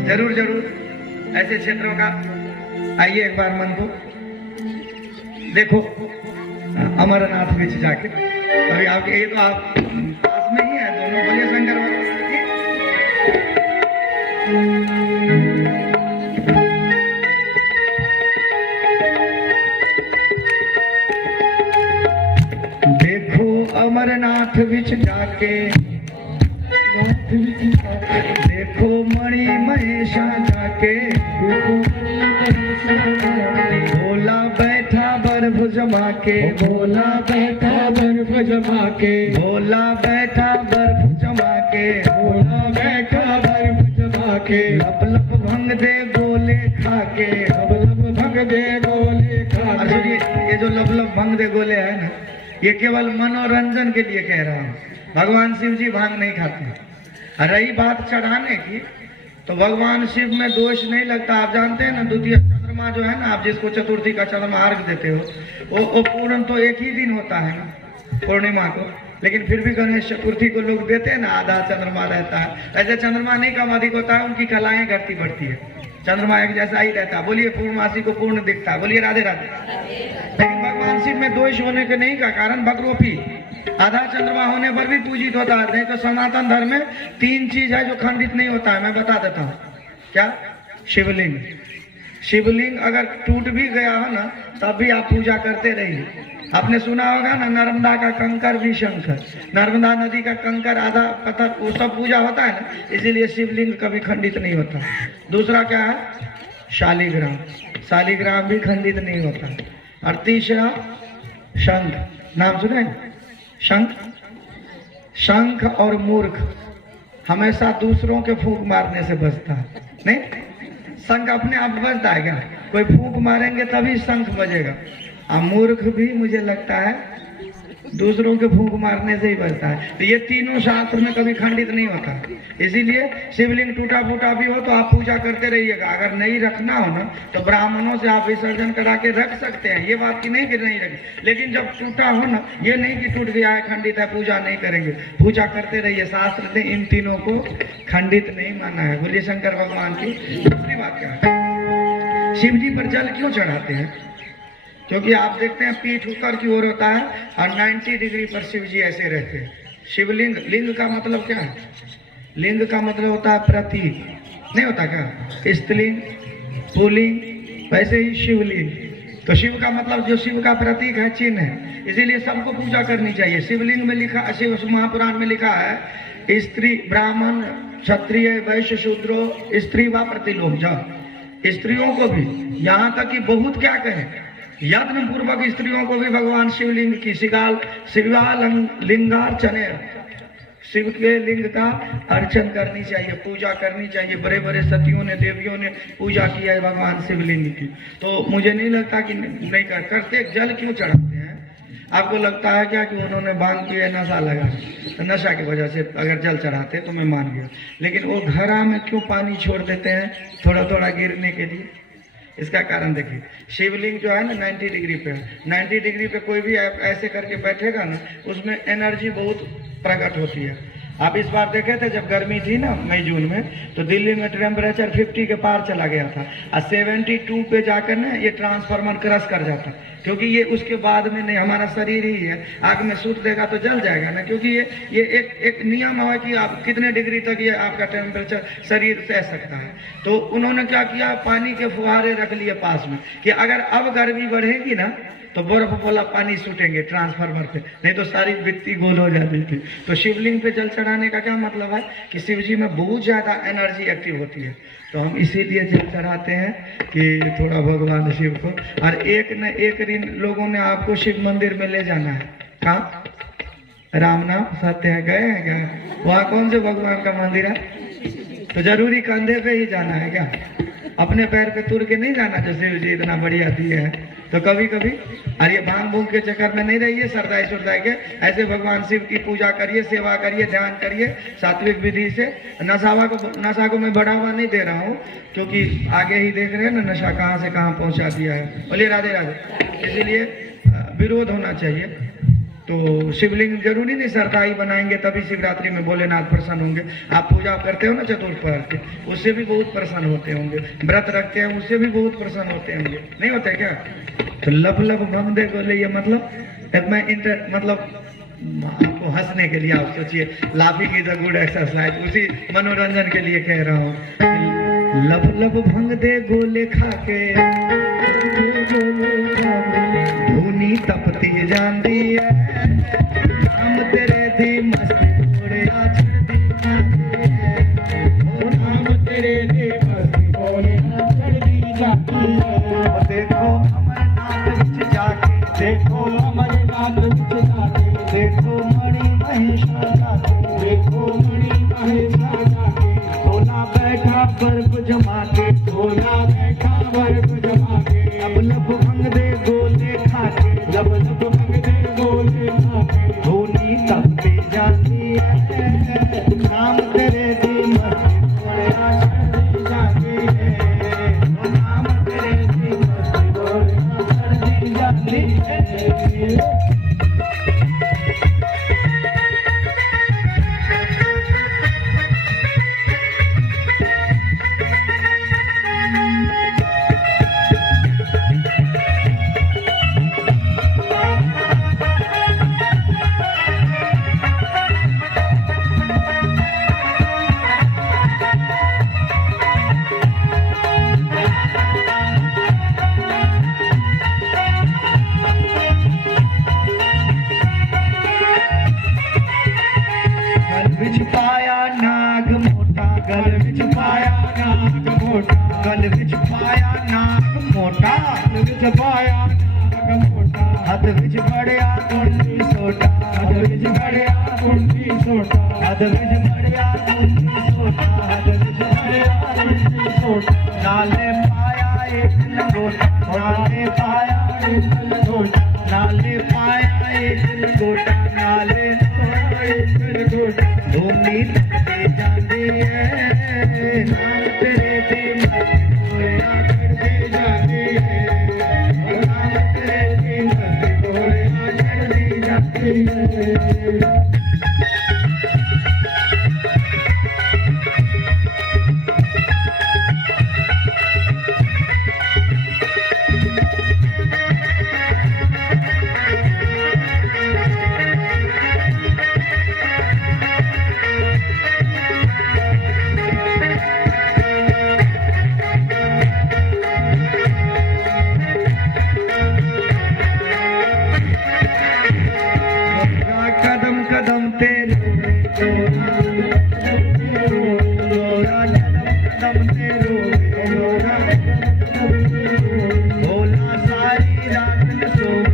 जरूर जरूर ऐसे क्षेत्रों का आइए एक बार मन को देखो, अमरनाथ बीच जाके। अभी आपके ये तो आप पास में ही है दोनों, बोलिए शंकर देखो अमरनाथ बीच जाके, देखो मणि महेशा जाके, भोला बैठा बर्फ जमा के, भोला बैठा बर्फ जमा के, भोला बैठा बर्फ जमा के, भोला बैठा बर्फ जमा के, लब लब भंग दे गोले खा के, लब लब भंग दे गोले खा के। ये जो लब लब भंग दे गोले है ना, ये केवल मनोरंजन के लिए कह रहा हूँ। भगवान शिव जी भांग नहीं खाते। रही बात चढ़ाने की, तो भगवान शिव में दोष नहीं लगता। आप जानते हैं ना, द्वितीय चंद्रमा जो है ना, आप जिसको चतुर्थी का चंद्रमा अर्घ देते हो, वो पूर्ण तो एक ही दिन होता है ना, पूर्णिमा को, लेकिन फिर भी गणेश चतुर्थी को लोग देते हैं ना, आधा चंद्रमा रहता है। ऐसे चंद्रमा नहीं कम अधिक होता है, उनकी कलाएं घटती बढ़ती है। चंद्रमा एक जैसा ही रहता है। बोलिए पूर्णमासी को पूर्ण दिखता है, बोलिए राधे राधे। लेकिन भगवान शिव में दोष होने के नहीं का कारण भगरोपी आधा चंद्रमा होने पर भी पूजित होता है। नहीं तो सनातन धर्म में 3 चीज है जो खंडित नहीं होता है, मैं बता देता हूँ। क्या? शिवलिंग। शिवलिंग अगर टूट भी गया हो ना, तब भी आप पूजा करते रहिए। आपने सुना होगा ना, नर्मदा का कंकर भी शंकर, नर्मदा नदी का कंकर आधा पत्थर, वो सब पूजा होता है ना, इसीलिए शिवलिंग कभी खंडित नहीं होता। दूसरा क्या है? शालिग्राम। शालिग्राम भी खंडित नहीं होता। और तीसरा शंख, नाम सुने? शंख। शंख और मूर्ख हमेशा दूसरों के फूंक मारने से बचता है। नहीं, शंख अपने आप बजता है क्या? कोई फूंक मारेंगे तभी शंख बजेगा। और मूर्ख भी मुझे लगता है दूसरों के फूंक मारने से ही बचता है। तो ये तीनों शास्त्र में कभी खंडित नहीं होता। इसीलिए शिवलिंग टूटा फूटा भी हो तो आप पूजा करते रहिएगा। अगर नहीं रखना हो ना तो ब्राह्मणों से आप विसर्जन करा के रख सकते हैं, ये बात की नहीं कि नहीं रखें। लेकिन जब टूटा हो ना, ये नहीं कि टूट गया है खंडित है पूजा नहीं करेंगे, पूजा करते रहिए। शास्त्र ने इन तीनों को खंडित नहीं माना है। बोलिए शंकर भगवान की। दूसरी बात क्या है, शिव जी पर जल क्यों चढ़ाते हैं? क्योंकि आप देखते हैं पीठ ऊपर की ओर होता है और 90 डिग्री पर शिव जी ऐसे रहते हैं। शिवलिंग, लिंग का मतलब क्या है? लिंग का मतलब होता है प्रतीक, नहीं होता क्या? स्त्रीलिंग, पुल्लिंग, वैसे ही शिवलिंग। तो शिव का मतलब जो शिव का प्रतीक है, चिन्ह है, इसीलिए सबको पूजा करनी चाहिए। शिवलिंग में लिखा, शिव महापुराण में लिखा है, स्त्री, ब्राह्मण, क्षत्रिय, वैश्य, शूद्रो, स्त्री व प्रतिलोम। जब स्त्रियों को भी, यहाँ तक कि बहुत क्या कहें, यत्न पूर्वक स्त्रियों को भी भगवान शिवलिंग की लिंगार्चने, शिव के लिंग का अर्चन करनी चाहिए, पूजा करनी चाहिए। बड़े बड़े सतियों ने, देवियों ने पूजा किया है भगवान शिवलिंग की। तो मुझे नहीं लगता कि नहीं करते। जल क्यों चढ़ाते हैं? आपको लगता है क्या कि उन्होंने भांग पिए, नशा लगा, तो नशा की वजह से अगर जल चढ़ाते तो मैं मान गया। लेकिन वो घड़ा में क्यों पानी छोड़ देते हैं थोड़ा थोड़ा गिरने के लिए? इसका कारण देखिए, शिवलिंग जो है ना 90 डिग्री पे है। 90 डिग्री पे कोई भी ऐसे करके बैठेगा ना, उसमें एनर्जी बहुत प्रकट होती है। आप इस बार देखे थे जब गर्मी थी ना मई जून में, तो दिल्ली में टेम्परेचर 50 के पार चला गया था और 72 पे जाकर ना ये ट्रांसफार्मर क्रश कर जाता, क्योंकि ये उसके बाद में नहीं, हमारा शरीर ही है, आग में सूट देगा तो जल जाएगा ना। क्योंकि ये एक नियम है कि आप कितने डिग्री तक ये आपका टेम्परेचर शरीर सह सकता है। तो उन्होंने क्या किया, पानी के फुहारे रख लिए पास में कि अगर अब गर्मी बढ़ेगी ना तो बर्फ वाला पानी सूटेंगे ट्रांसफार्मर पे, नहीं तो सारी वित्ती गोल हो जाती थी। तो शिवलिंग पे जल चढ़ाने का क्या मतलब है कि शिव जी में बहुत ज्यादा एनर्जी एक्टिव होती है। तो हम इसीलिए जल चढ़ाते हैं कि थोड़ा भगवान शिव को। और एक न एक दिन लोगों ने आपको शिव मंदिर में ले जाना है। कहाँ? राम नाम सत्य है, गए हैं क्या? वहाँ कौन से भगवान का मंदिर है? तो जरूरी कंधे पे ही जाना है क्या? अपने पैर पे तुर के नहीं जाना जो शिव जी इतना बढ़िया दिए है। तो कभी कभी अरे भांग भूंग के चक्कर में नहीं रहिए, सरदाई सुरदाई के ऐसे भगवान शिव की पूजा करिए, सेवा करिए, ध्यान करिए सात्विक विधि से। नशा को मैं बढ़ावा नहीं दे रहा हूँ, क्योंकि आगे ही देख रहे हैं ना नशा कहाँ से कहाँ पहुँचा दिया है। बोलिए राधे राधे। इसीलिए विरोध होना चाहिए। तो शिवलिंग जरूरी नहीं सरदाई बनाएंगे तभी शिवरात्रि में भोलेनाथ प्रसन्न होंगे। आप पूजा करते हो ना चतुर्पहर की, उससे भी बहुत प्रसन्न होते होंगे। व्रत रखते हैं, उससे भी बहुत प्रसन्न होते होंगे, नहीं होते क्या? तो लब लब भंग दे बोले, ये मतलब मैं मतलब आपको हंसने के लिए, आप सोचिए laughing is a good exercise, उसी मनोरंजन के लिए कह रहा हूँ। लब लब भंग दे गोले खा के धुनी तपती जाती है, नाम तेरे दी मस्ती घोड़िया चढ़ती जाती है, ओ नाम तेरे दी मस्ती घोड़िया चढ़ती जाती है। देखो अमरनाथ विच जाके, देखो अमरनाथ विच जाके, देखो मणि महेशा जाके, देखो मणि महेशा जाके, सोना बैठा बर्फ जमा के, सोना बैठा बर्फ जमा के, अब लब भंग दे गोले खा के, लब लब भंग दे गोले खा के, धोनी तपती जाती है, नाम तेरे दी मस्ती घोड़िया चढ़ती जाती है, नाम तेरे दी मस्ती घोड़िया चढ़ती जाती है। गल विच पाया नाग मोटा, हथ विच बड़िया कुंडी सोटा, हथ विच बड़िया कुंडी सोटा, हथ विच बड़िया कुंडी सोटा, हथ विच बड़िया कुंडी सोटा, नाले पाया एक लंगोटा, नाले पाया एक लंगोटा। नाम तेरे दी मस्ती गोरियां चढ़दी जाती है, नाम तेरे दी मस्ती गोरियां चढ़दी जाती है। कदम कदम तेरे गोरा कदम तेरे गोरा भोला सारी रात न सोवे,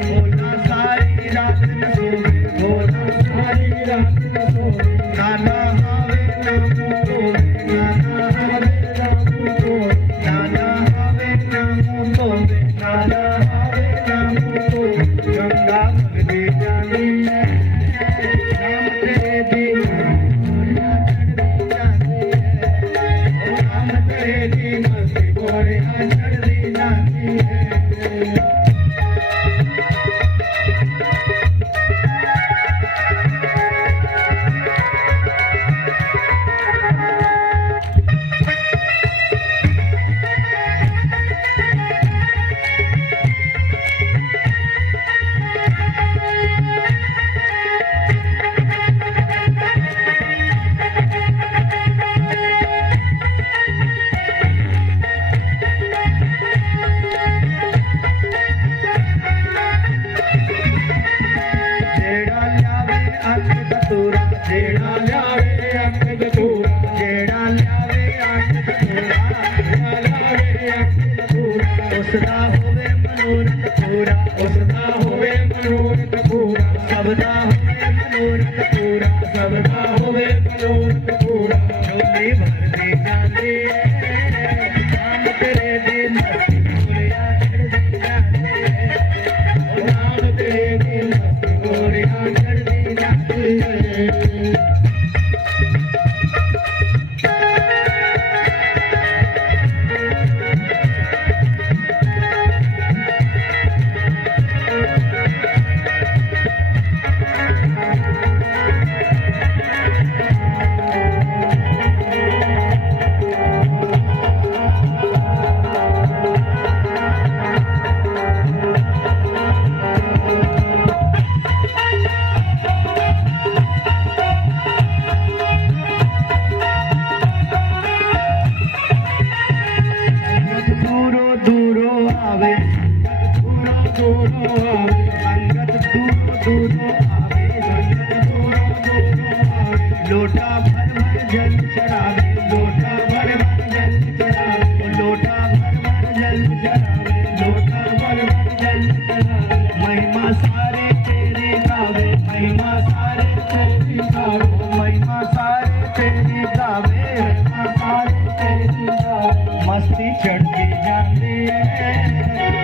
भोला सारी रात न सोवे, भोला सारी रात न सोवे, नाना हावे नामू तोवे, नाना हावे नामू तोवे, नाना हावे नामू तोवे, नाना हावे नामू तोवे, गंगा भगदी जानी है, नाम तेरे दी गोरियां चढ़दी जाती है, नाम तेरे दी मस्ती गोरियां चढ़दी जाती है। जेड़ा ल्यावे अख धतूरा, जेड़ा ल्यावे अख धतूरा, जेड़ा ल्यावे अख धतूरा, जेड़ा ल्यावे अख धतूरा, उसदा होवे मनोरथ पूरा, उसदा होवे मनोरथ पूरा, सबदा होवे मनोरथ पूरा, सबदा होवे मनोरथ पूरा, झोली भरदी जाती है, नाम तेरे दी मस्ती गोरियां चढ़दी जाती है, नाम तेरे दी मस्ती गोरियां चढ़दी जाती है। दूरो दूरो आवे, दूरो दूरो आवे, संगत दूरो दूरो आवे, संगत दूरो दूरो आवे, लोटा भर भर जल चढ़ावे, लोटा भर भर जल चढ़ावे, लोटा भर भर जल चढ़ावे, लोटा भर भर जल चढ़ावे, महिमा सारे तेरी गावे, महिमा सारे तेरी गावे, महिमा सारे तेरी गावे, महिमा सारे तेरी गावे, मस्ती चढ़ती जाती है,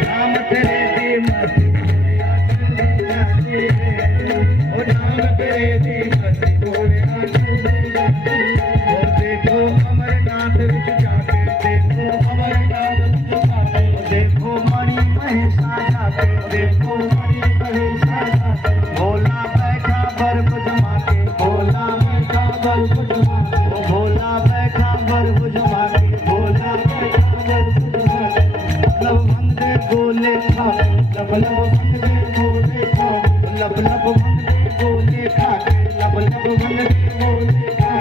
नाम तेरे दी मस्ती गोरियां चढ़दी जाती है, ओ नाम तेरे दी मस्ती गोरियां चढ़दी जाती है। ओ देखो अमरनाथ विच जाके, देखो अमरनाथ विच जाके, देखो मणि महेशा जाके, देखो मणि महेशा जाके, भोला बैठा बर्फ जमा के, भोला बैठा बर्फ जमा के, ओ भोला बैठा बर्फ जमा के, भोला बैठा बर्फ जमा के, लब बंदे गोले खा, लब लब बंदे गोले खा, लब लब बंदे गोले खा, लब लब बंदे गोले खा,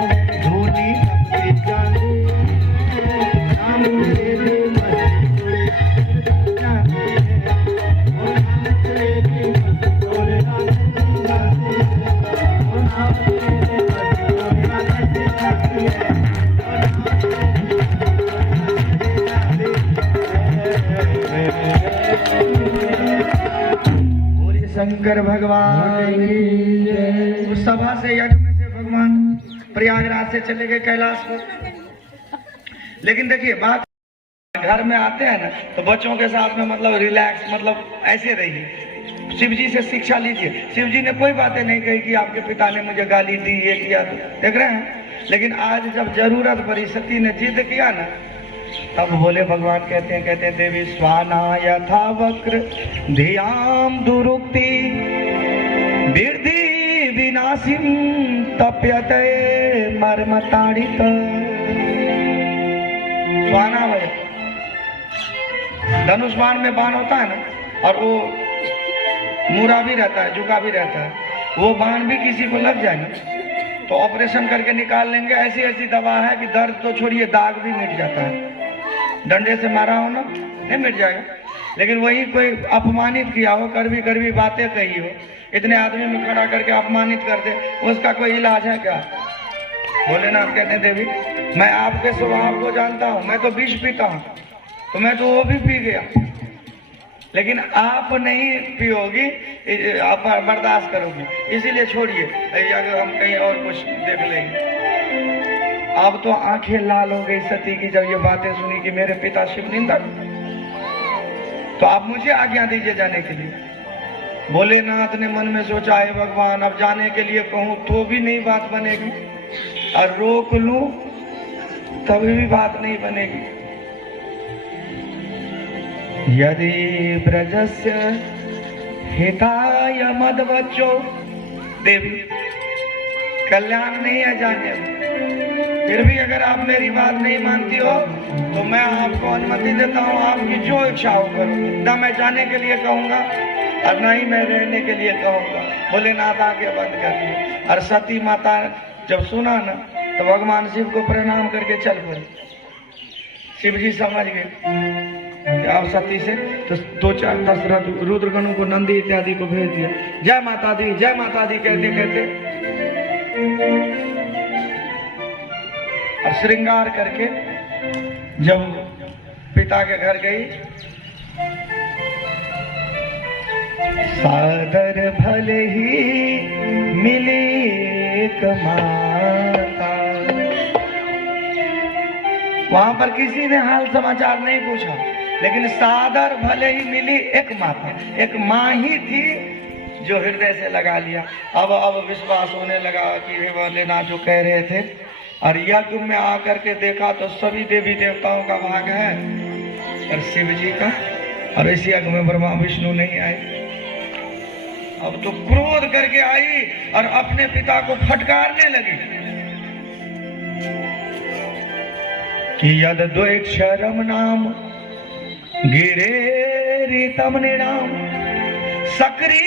धोनी अपनी जानी है, नाम तेरे दी मस्ती गोरियां चढ़दी जाती है, ओ नाम तेरे दी मस्ती गोरियां चढ़दी जाती है, ओ नाम तेरे दी मस्ती गोरियां चढ़दी जाती है, ओ नाम तेरे दी बोलिए शंकर भगवान की जय। उस सभा से यज्ञ में से भगवान प्रयागराज से चले गए कैलाश पर। लेकिन देखिए बात, घर में आते हैं ना तो बच्चों के साथ में मतलब रिलैक्स, मतलब ऐसे रहिए, शिव जी से शिक्षा लीजिए। शिव जी ने कोई बातें नहीं कही कि आपके पिता ने मुझे गाली दी, ये किया, तो देख रहे हैं। लेकिन आज जब जरूरत पड़ी, सती ने जिद किया ना, तब भोले भगवान कहते हैं देवी स्वाना यथा वक्र धियाम दुरुक्ति वृद्धि विनाशिम तप्यते मर्मताड़ित। स्वाना भय, धनुष बाण में बाण होता है ना, और वो मुड़ा भी रहता है, झुका भी रहता है, वो बाण भी किसी को लग जाए ना तो ऑपरेशन करके निकाल लेंगे। ऐसी ऐसी दवा है कि दर्द तो छोड़िए, दाग भी मिट जाता है। डंडे से मारा हो ना, नहीं मिट जाएगा। लेकिन वही कोई अपमानित किया हो, कड़वी बातें कही हो, इतने आदमी में खड़ा करके अपमानित कर दे, उसका कोई इलाज है क्या? भोलेनाथ कहते हैं देवी मैं आपके स्वभाव को जानता हूँ, मैं तो विष पीता हूँ, तो मैं तो वो भी पी गया, लेकिन आप नहीं पियोगी, आप बर्दाश्त करोगी, इसीलिए छोड़िए, अगर हम कहीं और कुछ देख लेंगे। अब तो आंखें लाल हो गई सती की जब ये बातें सुनी कि मेरे पिता शिव निंदक, तो आप मुझे आज्ञा दीजिए जाने के लिए। भोलेनाथ ने मन में सोचा है भगवान अब जाने के लिए कहूँ तो भी नहीं बात बनेगी, और रोक लूं तभी भी बात नहीं बनेगी। यदि ब्रजस्य हिताय मदवचो, देवी कल्याण नहीं है जाने में, फिर भी अगर आप मेरी बात नहीं मानती हो तो मैं आपको अनुमति देता हूँ, आपकी जो इच्छा हो करो, ना मैं जाने के लिए कहूँगा और ना ही मैं रहने के लिए कहूँगा। भोलेनाथ आगे बंद कर दिए। और सती माता जब सुना ना तो भगवान शिव को प्रणाम करके चल पड़े। शिव जी समझ गए कि आप सती से, तो 2-4-10 रुद्रगणों को, नंदी इत्यादि को भेज दिया। जय माता दी, जय माता दी कहते कहते और श्रृंगार करके जब पिता के घर गई, सादर भले ही मिली एक माता। वहां पर किसी ने हाल समाचार नहीं पूछा, लेकिन सादर भले ही मिली एक माता, एक माँ ही थी जो हृदय से लगा लिया। अब विश्वास होने लगा कि वे भोलेनाथ जो कह रहे थे। और यज्ञ में आकर के देखा तो सभी देवी देवताओं का भाग है और शिव जी का, और इस यज्ञ में ब्रह्मा विष्णु नहीं आए। अब तो क्रोध करके आई और अपने पिता को फटकारने लगी कि यद द्वैक्षरम नाम गिरेरितम निनाम सक्री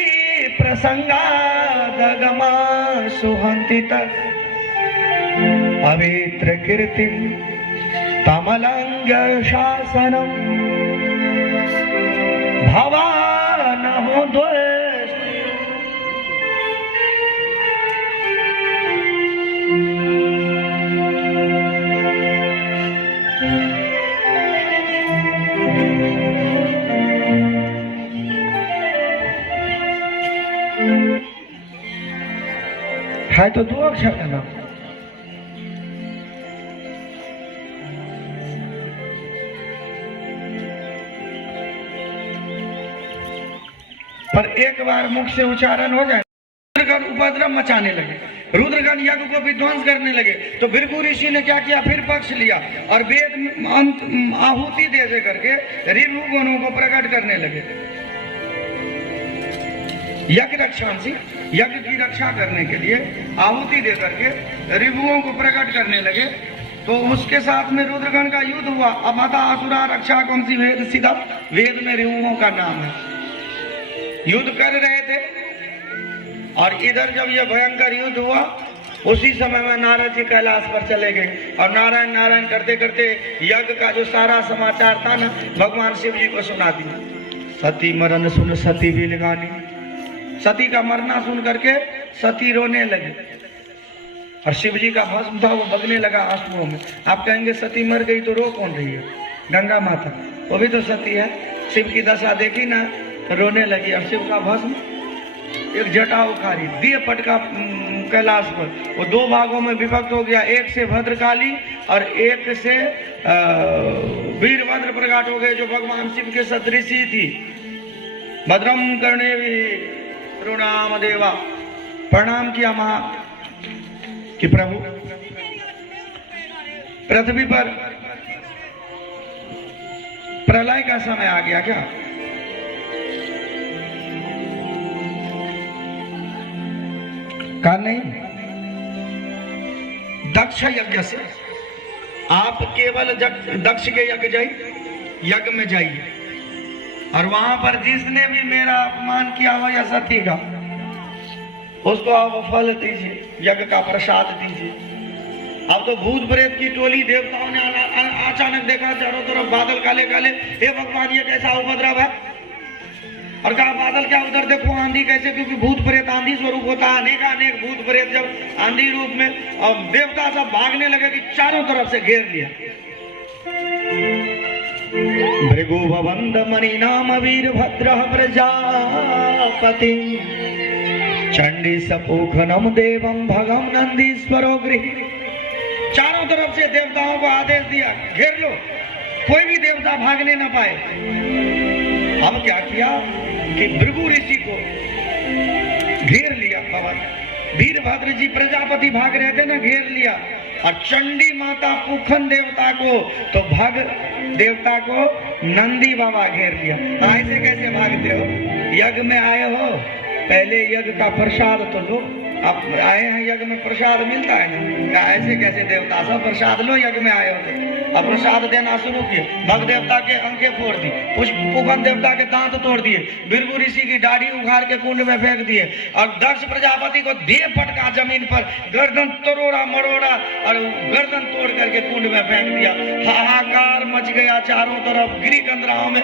प्रसंगा दगमा सुहंति तक पवित्र कीर्तिम तमलंग शासनम भवान हो द्वेष। है तो 2 अक्षर का नाम। पर एक बार मुख से उच्चारण हो जाए, रुद्रगण उपद्रव मचाने लगे, रुद्रगण यज्ञ को विध्वंस करने लगे। तो भृगु ऋषि ने क्या किया, फिर पक्ष लिया और वेद आहुति दे करके ऋभु गुणों को प्रकट करने लगे। यज्ञ रक्षांसी, यज्ञ की रक्षा करने के लिए आहुति दे करके ऋभुओं को प्रकट करने लगे। तो उसके साथ में रुद्रगण का युद्ध हुआ। अमाता असुरा रक्षा कौन सी वेद, सीधा वेद में ऋभुओं का नाम है। युद्ध कर रहे थे और इधर जब यह भयंकर युद्ध हुआ, उसी समय में नारद जी कैलाश पर चले गए और नारायण नारायण करते करते यज्ञ का जो सारा समाचार था ना, भगवान शिव जी को सुना दिया। सती मरण सुन सती भी लगानी, सती का मरना सुन करके सती रोने लगी और शिव जी का भस्म था वो बगने लगा आंसुओं में। आप कहेंगे सती मर गई तो रो कौन रही है? गंगा माता, वो भी तो सती है। शिव की दशा देखी ना, रोने लगी और शिव का भस्म एक जटा उखाड़ी, दिए पटका कैलाश पर। वो 2 भागों में विभक्त हो गया, एक से भद्रकाली और एक से वीरभद्र प्रकट हो गए, जो भगवान शिव के सदृश ही थी। भद्रम करने रुणाम देवा। प्रणाम किया महा कि प्रभु पृथ्वी पर प्रलय का समय आ गया क्या? कहा नहीं, दक्ष यज्ञ से आप केवल दक्ष के यज्ञ में जाइए और वहां पर जिसने भी मेरा अपमान किया हो या सती का, उसको आप फल दीजिए, यज्ञ का प्रसाद दीजिए। अब तो भूत प्रेत की टोली देवताओं ने अचानक देखा चारों तरफ बादल काले काले, हे भगवान ये कैसा उपद्रव है? और कहा बादल क्या, उधर देखो आंधी कैसे, क्योंकि भूत प्रेत आंधी स्वरूप होता है, अनेक भूत प्रेत जब आंधी रूप में, और देवता सब भागने लगे कि चारों तरफ से घेर लिया। भृगु भवंद मणि नाम वीरभद्र प्रजापति चंडी सपूखनम देवम भगम नंदीश्वरो गृह। चारों तरफ से देवताओं को आदेश दिया, घेर लो, कोई भी देवता भागने न पाए। अब क्या किया कि भृगु ऋषि को घेर लिया। भवन वीरभद्र जी प्रजापति भाग रहे थे ना, घेर लिया। और चंडी माता पूखन देवता को, तो भग देवता को नंदी बाबा घेर लिया। ऐसे कैसे भागते हो? यज्ञ में आए हो, पहले यज्ञ का प्रसाद तो लो। अब आए हैं यज्ञ में प्रसाद मिलता है ना, ऐसे कैसे देवता, सब प्रसाद लो, यज्ञ में आए हो तो। अब प्रसाद देना शुरू किए, भग देवता के अंके फोड़ दी, पुष्पन देवता के दांत तोड़ दिए, भृगु ऋषि की दाढ़ी उखाड़ के कुंड में फेंक दिए, और दक्ष प्रजापति को दे पटका जमीन पर, गर्दन तोड़ा मरोड़ा और गर्दन तोड़ करके कुंड में फेंक दिया। हाहाकार मच गया चारों तरफ, गिरी कंदराओं में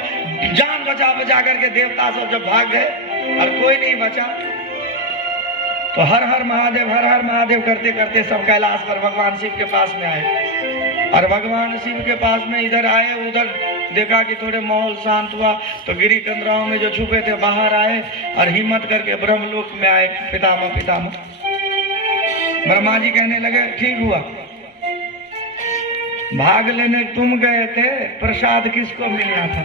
जान बचा बचा करके देवता सब जब भाग गए और कोई नहीं बचा, तो हर हर महादेव करते करते सब कैलाश पर भगवान शिव के पास में आए। और भगवान शिव के पास में इधर आए, उधर देखा कि थोड़े माहौल शांत हुआ, तो गिरी कंदराओं में जो छुपे थे बाहर आए और हिम्मत करके ब्रह्मलोक में आए। पितामह ब्रह्मा जी कहने लगे, ठीक हुआ, भाग लेने तुम गए थे, प्रसाद किसको मिलना था?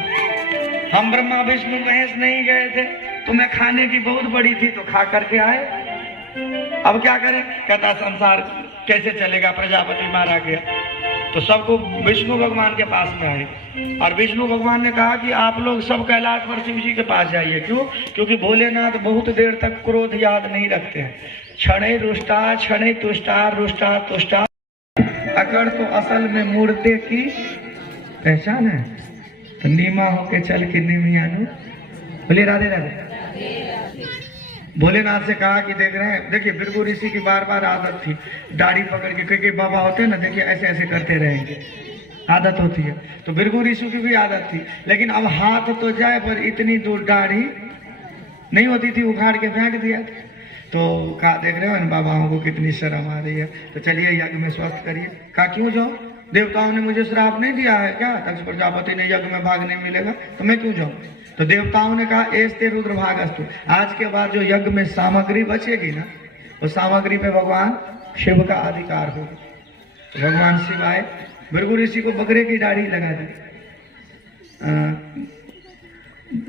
हम ब्रह्मा विष्णु महेश नहीं गए थे, तुम्हें खाने की बहुत बड़ी थी तो खा करके आए। अब क्या करें? कहता संसार कैसे चलेगा, प्रजापति मारा गया। तो सबको विष्णु भगवान के पास में आए, और विष्णु भगवान ने कहा कि आप लोग सब कैलाश पर शिव जी के पास जाइए। क्यों? क्योंकि भोलेनाथ बहुत देर तक क्रोध याद नहीं रखते हैं। क्षणे रुष्टा क्षणे तुष्टा रुष्टा तुष्टा, अकड़ तो असल में मूर्ते की पहचान है। तो नीमा होके चल के निमियानु बोले राधे राधे। भोलेनाथ से कहा कि देख रहे हैं, देखिए भृगु ऋषि की बार बार आदत थी दाढ़ी पकड़ के, कई बाबा होते हैं ना, देखिए ऐसे ऐसे करते रहेंगे, आदत होती है। तो भृगु ऋषि की भी आदत थी, लेकिन अब हाथ तो जाए पर इतनी दूर दाढ़ी नहीं होती थी, उखाड़ के फेंक दिया। तो कहा देख रहे हो इन बाबाओं को कितनी शर्म आ रही है, तो चलिए यज्ञ में स्वस्थ करिए। कहा क्यों जाऊं, देवताओं ने मुझे श्राप नहीं दिया है क्या? दक्ष प्रजापति ने यज्ञ में भाग नहीं मिलेगा, तो मैं क्यों जाऊं? तो देवताओं ने कहा एस्ते रुद्र भागस्तु, आज के बाद जो यज्ञ में सामग्री बचेगी ना, वो सामग्री पे भगवान शिव का अधिकार होगा। तो भगवान शिव आए, भृगु ऋषि को बकरे की दाढ़ी लगा दी।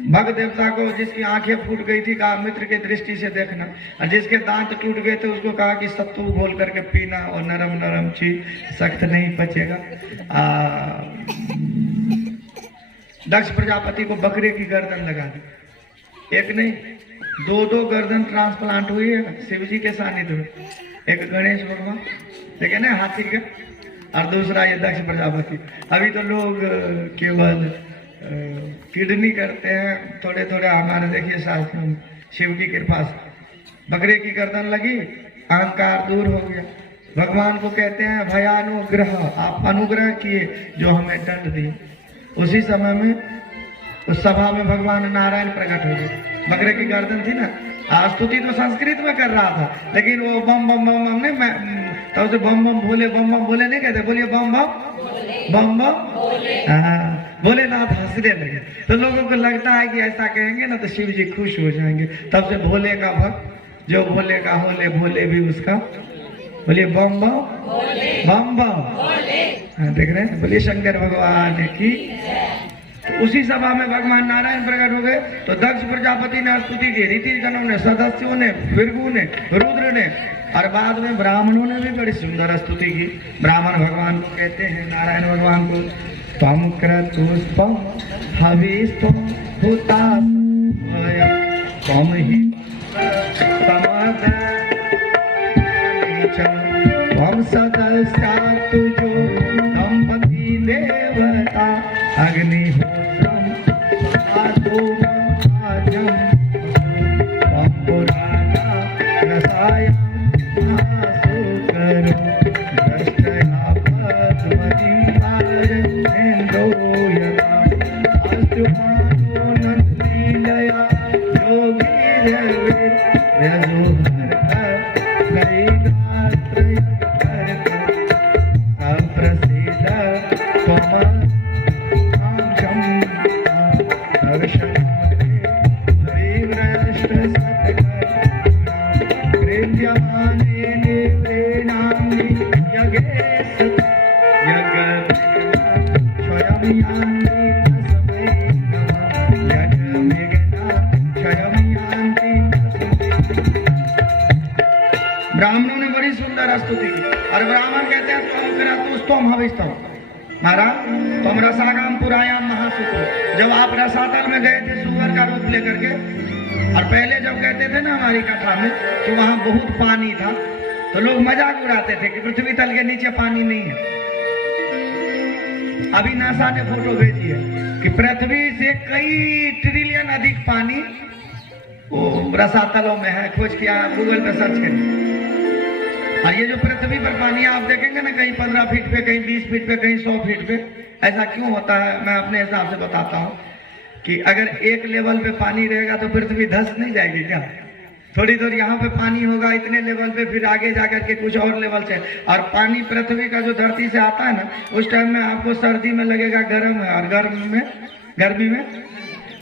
भग देवता को जिसकी आंखें फूट गई थी कहा मित्र के दृष्टि से देखना, और जिसके दांत टूट गए थे उसको कहा कि सत्तू घोल करके पीना, और नरम नरम चीज सख्त नहीं पचेगा। दक्ष प्रजापति को बकरे की गर्दन लगा दी, एक नहीं दो गर्दन ट्रांसप्लांट हुई है शिव जी के सानिध्य में। एक गणेश भगवान देखे ना हाथी का, और दूसरा ये दक्ष प्रजापति। अभी तो लोग केवल किडनी करते हैं थोड़े थोड़े, हमारे देखिए शास्त्रों में शिव की कृपा से बकरे की गर्दन लगी, अहंकार दूर हो गया। भगवान को कहते हैं भयानुग्रह, आप अनुग्रह किए जो हमें दंड दिए। उसी समय में उस सभा में भगवान नारायण प्रकट हो गए। बकरे की गर्दन थी ना, स्तुति तो संस्कृत में कर रहा था, लेकिन वो बम बम बम बम नहीं, तब से बम बम भोले नहीं कहते, बोलिए बम बम भोलेनाथ हंसने लगे। तो लोगों को लगता है कि ऐसा कहेंगे ना तो शिव जी खुश हो जाएंगे। तब से भोले का भक्त जो भोले का होले, भोले भी उसका, बोलिए बम बम। हाँ, देख रहे हैं, बोलिए शंकर भगवान की। तो उसी सभा में भगवान नारायण प्रकट हो गए तो दक्ष प्रजापति ने स्तुति की, ऋषिगणों ने, सदस्यों ने, भृगु ने, रुद्र ने और बाद में ब्राह्मणों ने भी बड़ी सुंदर स्तुति की। ब्राह्मण भगवान को कहते हैं, नारायण भगवान को, त्वं क्रतुस्त्वं हविस्त्वं हुताशय त्वं हि त्वं सदस्यास्तुजो दंपति देवता अग्निहोत्रं स्वादोमाजं त्वं पुराणा रसायं नासुकरो दृष्टया पद्मनिवारेन्द्रो यथा अस्तुमानो नन्दलीलया ब्राह्मणों ने बड़ी सुंदर स्तुति की और ब्राह्मण कहते हैं त्वं क्रतुस्त्वं हविस्त्वं, महाराज तुम रसागाम पुरायाम महासुखो। जब आप रसातल में गए थे सुअर का रूप लेकर के, और पहले जब कहते थे ना हमारी कथा में कि वहां बहुत पानी था तो लोग मजाक उड़ाते थे कि पृथ्वी तल के नीचे पानी नहीं है। अभी नासा ने फोटो भेजी है कि पृथ्वी से कई ट्रिलियन अधिक पानी वो रसातलों में है। खोज किया, गूगल पे सर्च करिए। और ये जो पृथ्वी पर पानी आप देखेंगे ना, कहीं 15 फीट पे, कहीं 20 फीट पे, कहीं 100 फीट पे। ऐसा क्यों होता है मैं अपने हिसाब से बताता हूँ कि अगर एक लेवल पे पानी रहेगा तो पृथ्वी धंस नहीं जाएगी क्या? थोड़ी देर यहाँ पे पानी होगा इतने लेवल पे, फिर आगे जाकर के कुछ और लेवल से। और पानी पृथ्वी का जो धरती से आता है ना, उस टाइम में आपको सर्दी में लगेगा गर्म है, और गर्मी में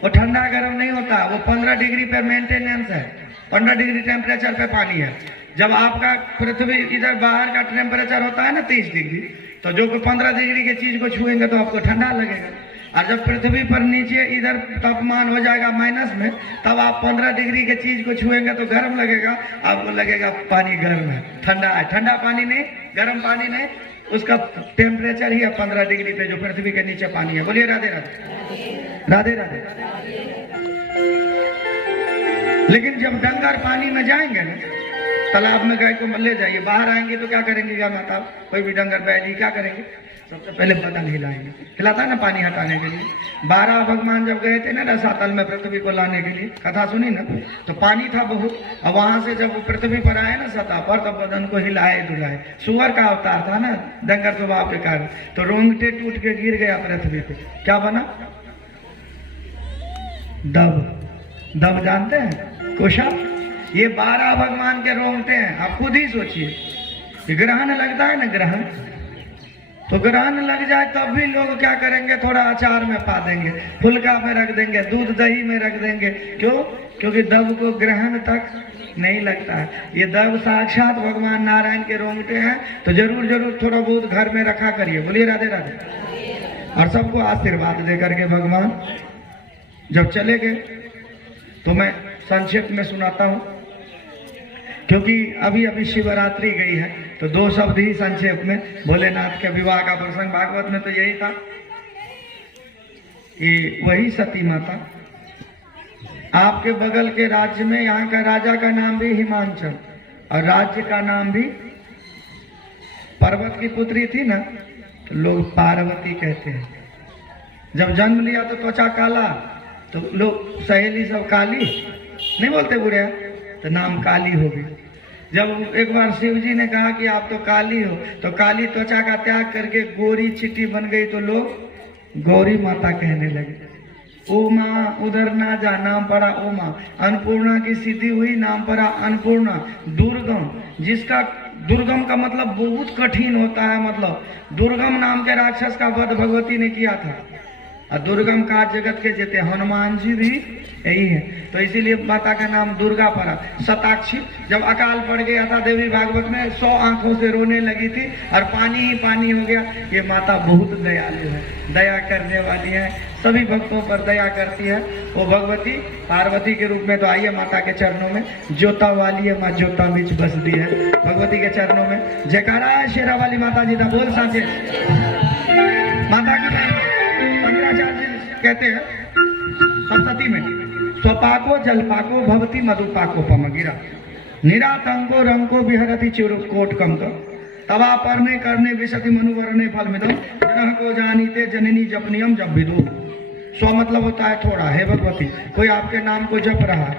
वो ठंडा गर्म नहीं होता। वो 15 डिग्री पे मेंटेनेंस है, 15 डिग्री टेम्परेचर पे पानी है। जब आपका पृथ्वी इधर बाहर का टेम्परेचर होता है ना 30 डिग्री, तो जो 15 डिग्री की चीज को छुएंगे तो आपको ठंडा लगेगा। और जब पृथ्वी पर नीचे इधर तापमान हो जाएगा माइनस में, तब आप 15 डिग्री के चीज को छुएंगे तो गर्म लगेगा, आपको लगेगा पानी गर्म है, ठंडा है। ठंडा पानी नहीं, गर्म पानी नहीं, उसका टेम्परेचर ही है 15 डिग्री पे जो पृथ्वी के नीचे पानी है। बोलिए राधे राधे, राधे राधे। लेकिन जब डंगर पानी में जाएंगे ना, तालाब में गाय को ले जाइए, बाहर आएंगे तो क्या करेंगे? क्या माता कोई भी डंगर बैली क्या करेंगे? सबसे पहले बदन हिलाएंगे, हिलाता है ना पानी हटाने के लिए। 12 भगवान जब गए थे ना रसातल में पृथ्वी को लाने के लिए, कथा सुनी ना, तो पानी था बहुत, और वहां से जब पृथ्वी पर आए ना सतह पर, तब बदन को हिलाए डुलाए। सुअर का अवतार था ना डंगर स्वभाव के कारण, तो रोंगटे टूट के गिर गया पृथ्वी पे। क्या बना? दब। दब जानते हैं? कोशा। ये 12 भगवान के रोंगटे हैं। आप खुद ही सोचिए, ग्रहण लगता है ना, ग्रहण, तो ग्रहण लग जाए तब भी लोग क्या करेंगे? थोड़ा अचार में पा देंगे, फुल्का में रख देंगे, दूध दही में रख देंगे। क्यों? क्योंकि दब को ग्रहण तक नहीं लगता है। ये दब साक्षात भगवान नारायण के रोंगटे हैं, तो जरूर जरूर थोड़ा बहुत घर में रखा करिए। बोलिए राधे राधे। और सबको आशीर्वाद दे करके भगवान जब चले गए, तो मैं संक्षेप में सुनाता हूं, क्योंकि अभी अभी शिवरात्रि गई है, तो 2 शब्द ही संक्षेप में। भोलेनाथ के विवाह का प्रसंग भागवत में तो यही था कि वही सती माता, आपके बगल के राज्य में, यहाँ का राजा का नाम भी हिमांचल और राज्य का नाम भी, पर्वत की पुत्री थी ना, तो लोग पार्वती कहते हैं। जब जन्म लिया तो त्वचा काला, तो लोग सहेली सब काली नहीं बोलते बुढ़िया, तो नाम काली हो गई। जब एक बार शिव जी ने कहा कि आप तो काली हो, तो काली त्वचा का त्याग करके गोरी चिट्टी बन गई, तो लोग गौरी माता कहने लगे। उमा उधर ना जा, नाम पड़ा उमा। अन्नपूर्णा की सिद्धि हुई, नाम पड़ा अन्नपूर्णा। दुर्गम, जिसका दुर्गम का मतलब बहुत कठिन होता है, मतलब दुर्गम नाम के राक्षस का वध भगवती ने किया था। और दुर्गम का जगत के जेते हनुमान जी भी यही है। तो इसीलिए माता का नाम दुर्गा पड़ा। शताक्षी, जब अकाल पड़ गया था देवी भागवत में 100 आंखों से रोने लगी थी और पानी ही पानी हो गया। ये माता बहुत दयालु है, दया करने वाली है, सभी भक्तों पर दया करती है। वो भगवती पार्वती के रूप में। तो आइए माता के चरणों में, जोता वाली है माँ, जोता बीच बसती है। भगवती के चरणों में जयकारा शेरा वाली माता जी का बोल साचे। माता की शंकराचार्य कहते हैं सप्तती में, स्वपाको जलपाको भवती मधुपाको पमगिरा निरातंको रंको विहरति चिरकोट कम का तवा परने करने विशति मनुवरने फल मिदम ग्रह को जानीते जननी जपनियम जब विदो। स्व मतलब होता है थोड़ा। है भगवती, कोई आपके नाम को जप रहा है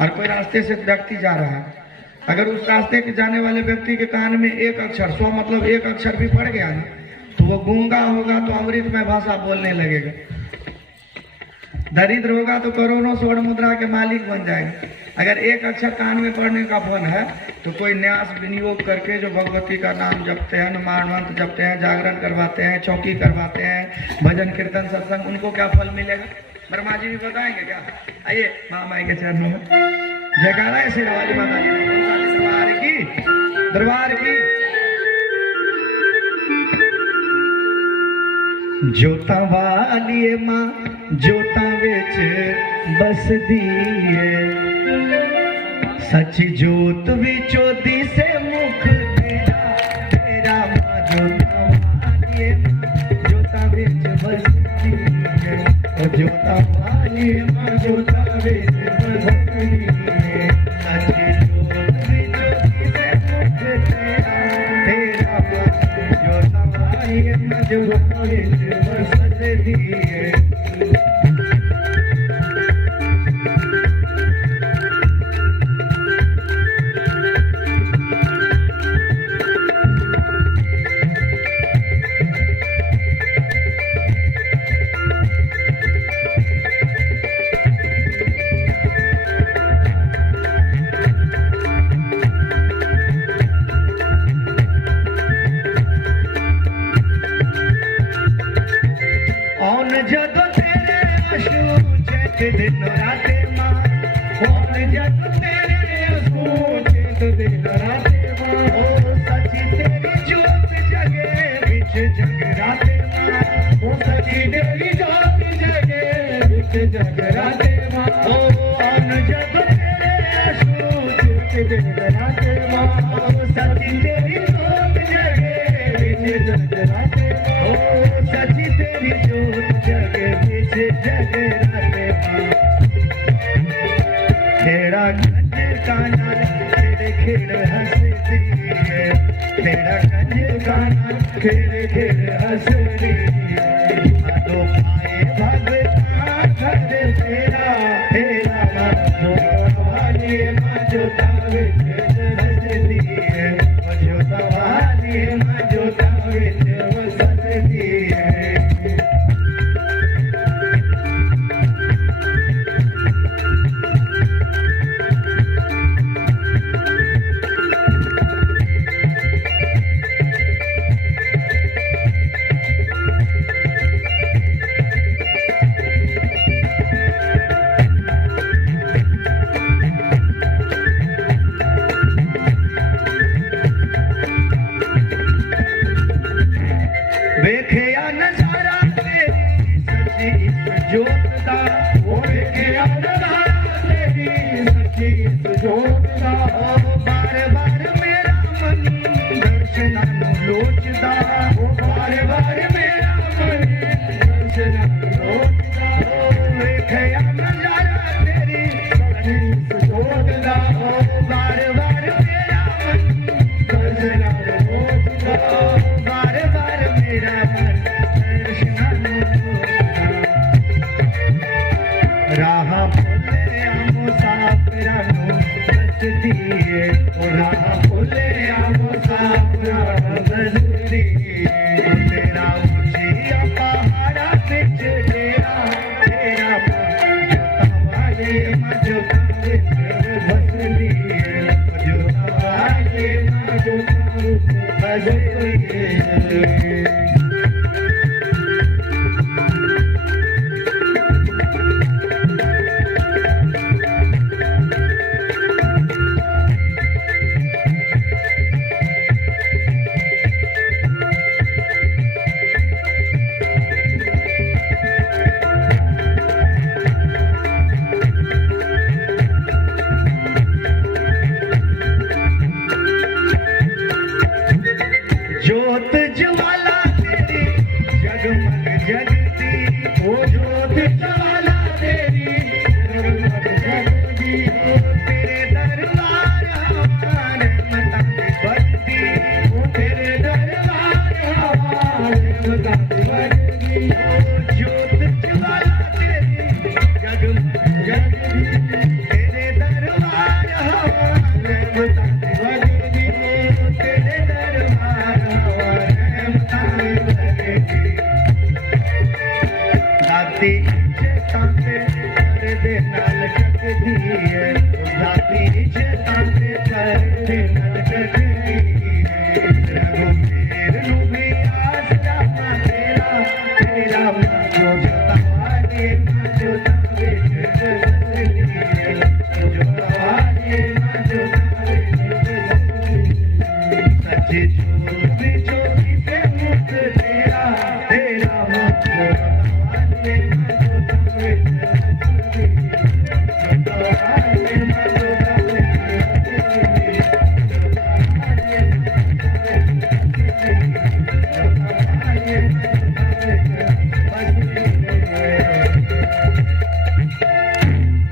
और कोई रास्ते से व्यक्ति जा रहा है, अगर उस रास्ते के जाने वाले व्यक्ति के कान में एक अक्षर, स्व मतलब एक अक्षर भी पड़ गया ना, तो वो गूंगा होगा तो अमृत में भाषा बोलने लगेगा। दरिद्र होगा तो करोड़ों स्वर्ण मुद्रा के मालिक बन जाएगा। अगर एक अक्षर कान में पढ़ने का फल है तो कोई न्यास विनियोग करके जो भगवती का नाम जपते हैं, नुमान मंत्र जपते हैं, जागरण करवाते हैं, चौकी करवाते हैं, भजन कीर्तन सत्संग, उनको क्या फल मिलेगा? ब्रह्मा जी भी बताएंगे क्या? आइए महामाई के चरणों में जयकारा है शेरा वाली माता जी दरबार की, दरबार की। जोता वाली माँ जोता विच बसदी है, सच जोत विचो दिसे मुख तेरा, तेरा माँ जोता वाली माँ जोता विच बसदी है, जोता वाली माँ जोता विच बसदी है, सच जोत विचो दिसे मुख तेरा, तेरा माँ जोता वाली माँ जोता विच बसदी है। दिन राते माँ कौन जग तेरे सोच दिन राते माँ, ओ सची तेरी जोत जगे बिच जग राते माँ, ओ सची तेरी जोत जगे बिच जग राते माँ, ओ कौन जग तेरे सोच दिन राते माँ, ओ सची तेरी जोत जगे बिच जग राते माँ, ओ सची तेरी जोत जगे बिच जग राते माँ। खेड़ा कंजर गाना खेड़ खेड़ हंसती है, खेड़ा कंजर गाना खेड़ खेड़ हंसती है, दो पाए भगता घर तेरा, तेरा जोता वाली माँ जोता विच बसती है, जोता वाली माँ जोता विच बसती है। ज्योत ज्वाला तेरी जगमग जगती, ओ ज्योत ज्वाला तेरी जगमग जगती, तेरे दरबार हमारे मताने बजती, तेरे दरबार हमारे मताने बजती, ओ ज्योत ज्वाला तेरी जगमग जगती, तेरे दरबार हमारे मताने बजती, तेरे दरबार हमारे मताने बजती। दाती चेतांते कर दे नाल चकदी है, दाती चेतांते कर दे नाल चकदी है, रघुवीर नू भी आसरा तेरा, तेरा जो जतावाले जो तावे जगदी है, जो तावाले जो तावे जगदी, सच्ची ज्योति ज्योति से मुक्त तेरा, तेरा मुक्त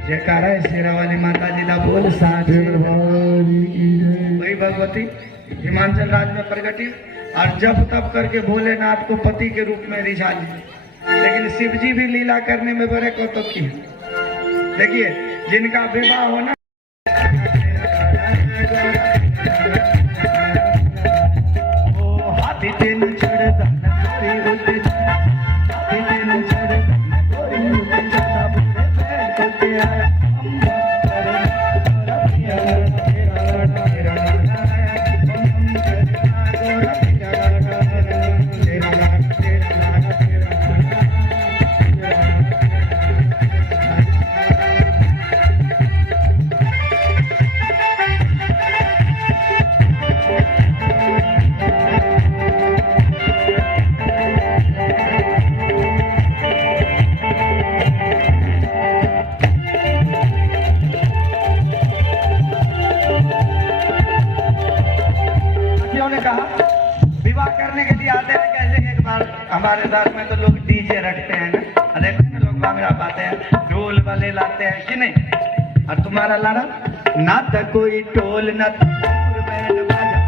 जयकारा है शेरा वाली माता जी का बोल साचे वही भगवती हिमाचल राज्य में प्रगटी और जब तब करके भोलेनाथ को पति के रूप में रिझा ली, लेकिन शिव जी भी लीला करने में बड़े कौतुक की। देखिए जिनका विवाह होना हाथी दिन चढ़ विवाह करने के लिए आते हैं कैसे। एक बार हमारे साथ में तो लोग डीजे रखते हैं ना, देखते हैं लोग भांगड़ा पाते हैं, ढोल वाले लाते हैं कि नहीं। और तुम्हारा लाना ना तो कोई टोल ना तमूर बैंड बाजा,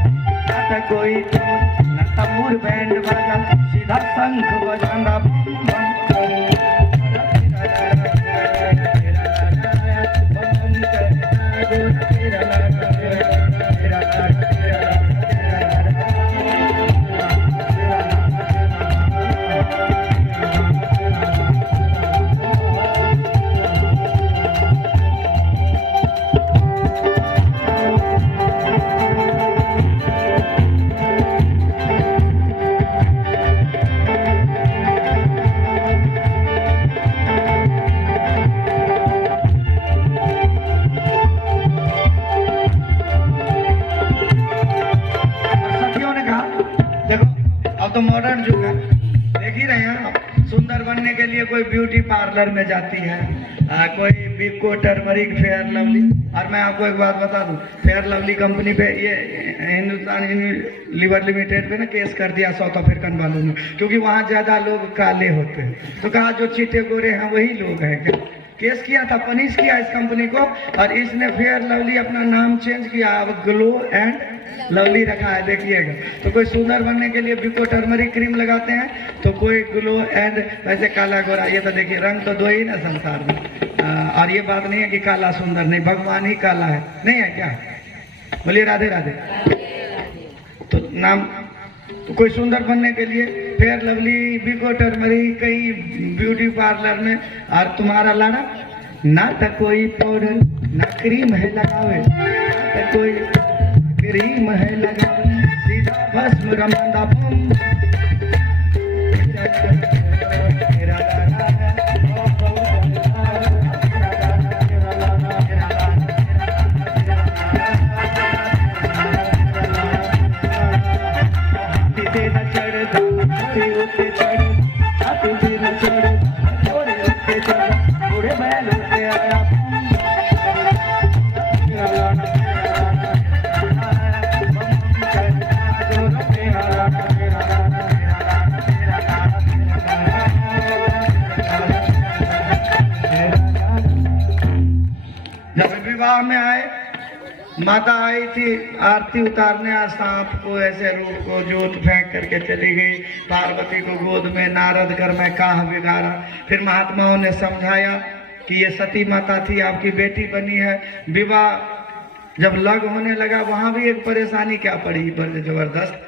ना तो कोई टोल ना तमूर बैंड बाजा, सीधा शंख बजाना बम बम तो मॉडर्न युग है, देख ही रहे हैं। सुंदर बनने के लिए कोई ब्यूटी पार्लर में जाती है, कोई बिको टर्मरिक फेयर लवली। और मैं आपको एक बात बता दूं, फेयर लवली कंपनी पे ये हिंदुस्तान लीवर लिमिटेड पे ना केस कर दिया साउथ अफ्रीकन वालों ने, क्योंकि वहाँ ज्यादा लोग काले होते हैं। तो कहा जो चीटे गोरे हैं वही लोग हैं क्या। केस किया था, पनिश किया इस कंपनी को, और इसने फेयर लवली अपना नाम चेंज किया, अब ग्लो एंड लवली रखा है, देखिएगा। तो कोई सुंदर बनने के लिए बिको टर्मरिक क्रीम लगाते हैं, तो कोई ग्लो एंड वैसे काला गोरा। ये तो देखिए रंग तो दो ही ना संसार में। और ये बात नहीं है कि काला सुंदर नहीं, भगवान ही काला है, नहीं है क्या। बोलिए राधे राधे। तो नाम तो कोई सुंदर बनने के लिए फेयर लवली, बिको टर्मरिक, कई ब्यूटी पार्लर में। और तुम्हारा लाना ना तो कोई पाउडर ना क्रीम है लगावे, ना तो कोई क्रीम है लगावे, सीधा भस्म रमांदा बम। विवाह में आए, माता आई थी आरती उतारने, सांप को ऐसे रूप को जोत फेंक करके चली गई, पार्वती को गोद में नारद कर मैं काह बिगाड़ा। फिर महात्माओं ने समझाया कि ये सती माता थी, आपकी बेटी बनी है। विवाह जब लग होने लगा, वहां भी एक परेशानी क्या पड़ी बड़ी जबरदस्त,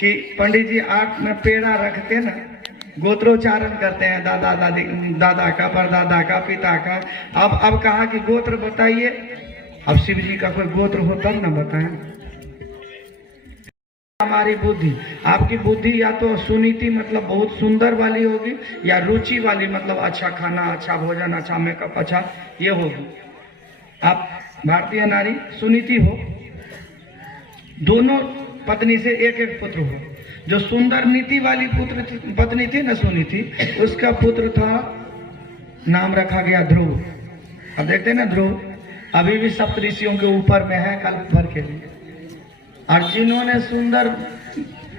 कि पंडित जी आठ में पेड़ा रखते ना, गोत्रोच्चारण करते हैं, दादा दादी, दादा का, परदादा का, पिता का। अब कहा कि गोत्र बताइए। अब शिव जी का कोई गोत्र हो तब ना बताएं। हमारी बुद्धि, आपकी बुद्धि या तो सुनीति मतलब बहुत सुंदर वाली होगी, या रुचि वाली मतलब अच्छा खाना, अच्छा भोजन, अच्छा मेकअप, अच्छा ये होगी। आप भारतीय नारी सुनीति हो, दोनों पत्नी से एक एक पुत्र हो। जो सुंदर नीति वाली पत्नी थी ना सुनीति, उसका पुत्र था, नाम रखा गया ध्रुव। अब देखते हैं ना ध्रुव अभी भी सप्तऋषियों के ऊपर में है कल्प भर के लिए। और जिन्होंने सुंदर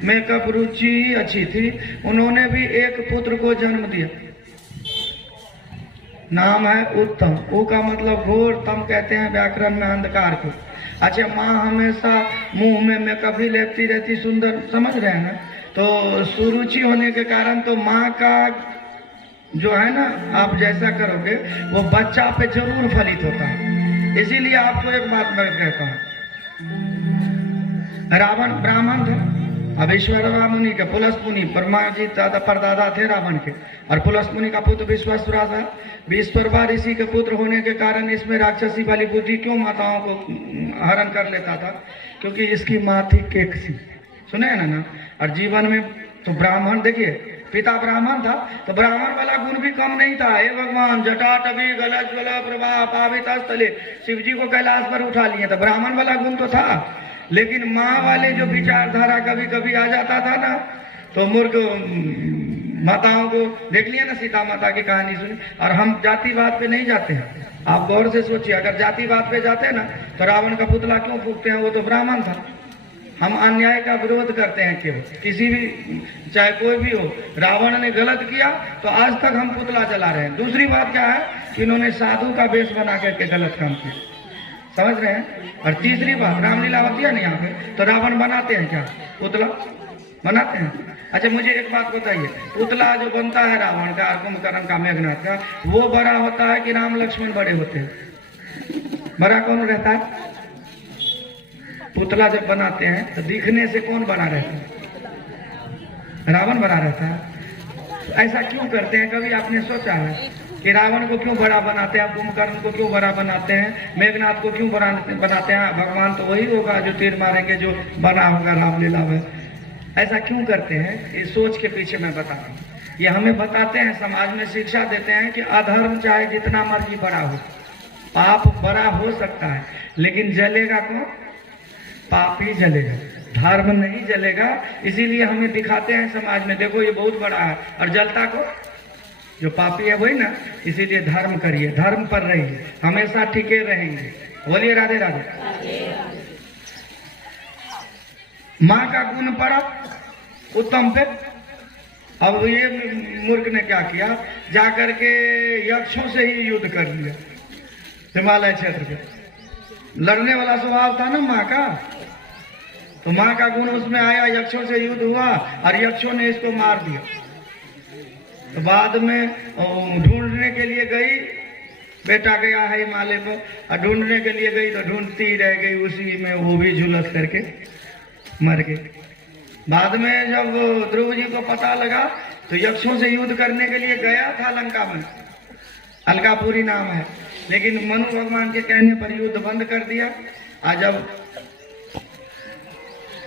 मेकअप रुचि अच्छी थी, उन्होंने भी एक पुत्र को जन्म दिया, नाम है उत्तम। ऊ का मतलब घोर, तम कहते हैं व्याकरण में अंधकार को। अच्छा, माँ हमेशा मुंह में मेकअप ही लेती रहती, सुंदर, समझ रहे हैं ना। तो सुरुचि होने के कारण तो माँ का जो है ना, आप जैसा करोगे वो बच्चा पे जरूर फलित होता है। इसीलिए आपको एक बात मैं कहता हूँ, रावण ब्राह्मण था, अब ईश्वरवा मुनि के पुलस्त मुनि, ब्रह्मा जी दादा परदादा थे रावण के, और पुलस्त मुनि का पुत्र विश्वासुरा था। विश्वरवा ऋषि के पुत्र होने के कारण इसमें राक्षसी वाली बुद्धि क्यों माताओं को हरण कर लेता था, क्योंकि इसकी माँ थी केकसी, सुने है ना। और जीवन में तो ब्राह्मण, देखिए पिता ब्राह्मण था तो ब्राह्मण वाला गुण भी कम नहीं था। हे भगवान, जटाटवी गलज्वल प्रभा पावित स्थले, शिव जी को कैलाश पर उठा लिए, तो ब्राह्मण वाला गुण तो था। लेकिन माँ वाले जो विचारधारा कभी कभी आ जाता था ना, तो मूर्ख माताओं को देख लिया ना, सीता माता की कहानी सुनी। और हम जातिवाद पे नहीं जाते हैं, आप गौर से सोचिए, अगर जातिवाद पे जाते हैं ना तो रावण का पुतला क्यों फूकते हैं, वो तो ब्राह्मण था। हम अन्याय का विरोध करते हैं केवल, किसी भी, चाहे कोई भी हो। रावण ने गलत किया तो आज तक हम पुतला जला रहे हैं। दूसरी बात क्या है कि इन्होंने साधु का वेश बना करके गलत काम किया, समझ रहे हैं। और तीसरी बात, रामलीला होती है ना यहाँ पे, तो रावण बनाते हैं क्या, पुतला बनाते हैं। अच्छा मुझे एक बात बताइए, पुतला जो बनता है रावण का, कुंभकर्ण का, मेघनाथ का, वो बड़ा होता है कि राम लक्ष्मण बड़े होते हैं? बड़ा कौन रहता है? पुतला जब बनाते हैं तो दिखने से कौन बना रहता है? रावण बना रहता है। ऐसा क्यों करते हैं, कभी आपने सोचा है कि रावण को क्यों बड़ा बनाते हैं, कुंभकर्ण को क्यों बड़ा बनाते हैं, मेघनाथ को क्यों बड़ा बनाते हैं? भगवान तो वही होगा जो तीर मारेंगे, जो बना होगा रामलीला में। ऐसा क्यों करते हैं, इस सोच के पीछे मैं बता रहा हूँ। ये हमें बताते हैं, समाज में शिक्षा देते हैं कि अधर्म चाहे जितना मर्जी बड़ा हो, पाप बड़ा हो सकता है, लेकिन जलेगा कौन? पाप ही जलेगा, धर्म नहीं जलेगा। इसीलिए हमें दिखाते हैं समाज में, देखो ये बहुत बड़ा है, और जलता को जो पापी है वही ना। इसीलिए धर्म करिए, धर्म पर रहिए, हमेशा टिके रहेंगे। बोलिए राधे राधे। माँ का गुण पड़ा उत्तम पे। अब ये मूर्ख ने क्या किया, जाकर के यक्षों से ही युद्ध कर लिया। हिमालय क्षेत्र पे लड़ने वाला स्वभाव था ना माँ का, तो माँ का गुण उसमें आया, यक्षों से युद्ध हुआ और यक्षों ने इसको मार दिया। तो बाद में ढूंढने के लिए गई, बेटा गया है हिमालय पर, और ढूंढने के लिए गई तो ढूंढती ही रह गई, उसी में वो भी झुलस करके मर गई। बाद में जब ध्रुव जी को पता लगा तो यक्षों से युद्ध करने के लिए गया था लंका में, अलकापुरी नाम है, लेकिन मनु भगवान के कहने पर युद्ध बंद कर दिया। आज जब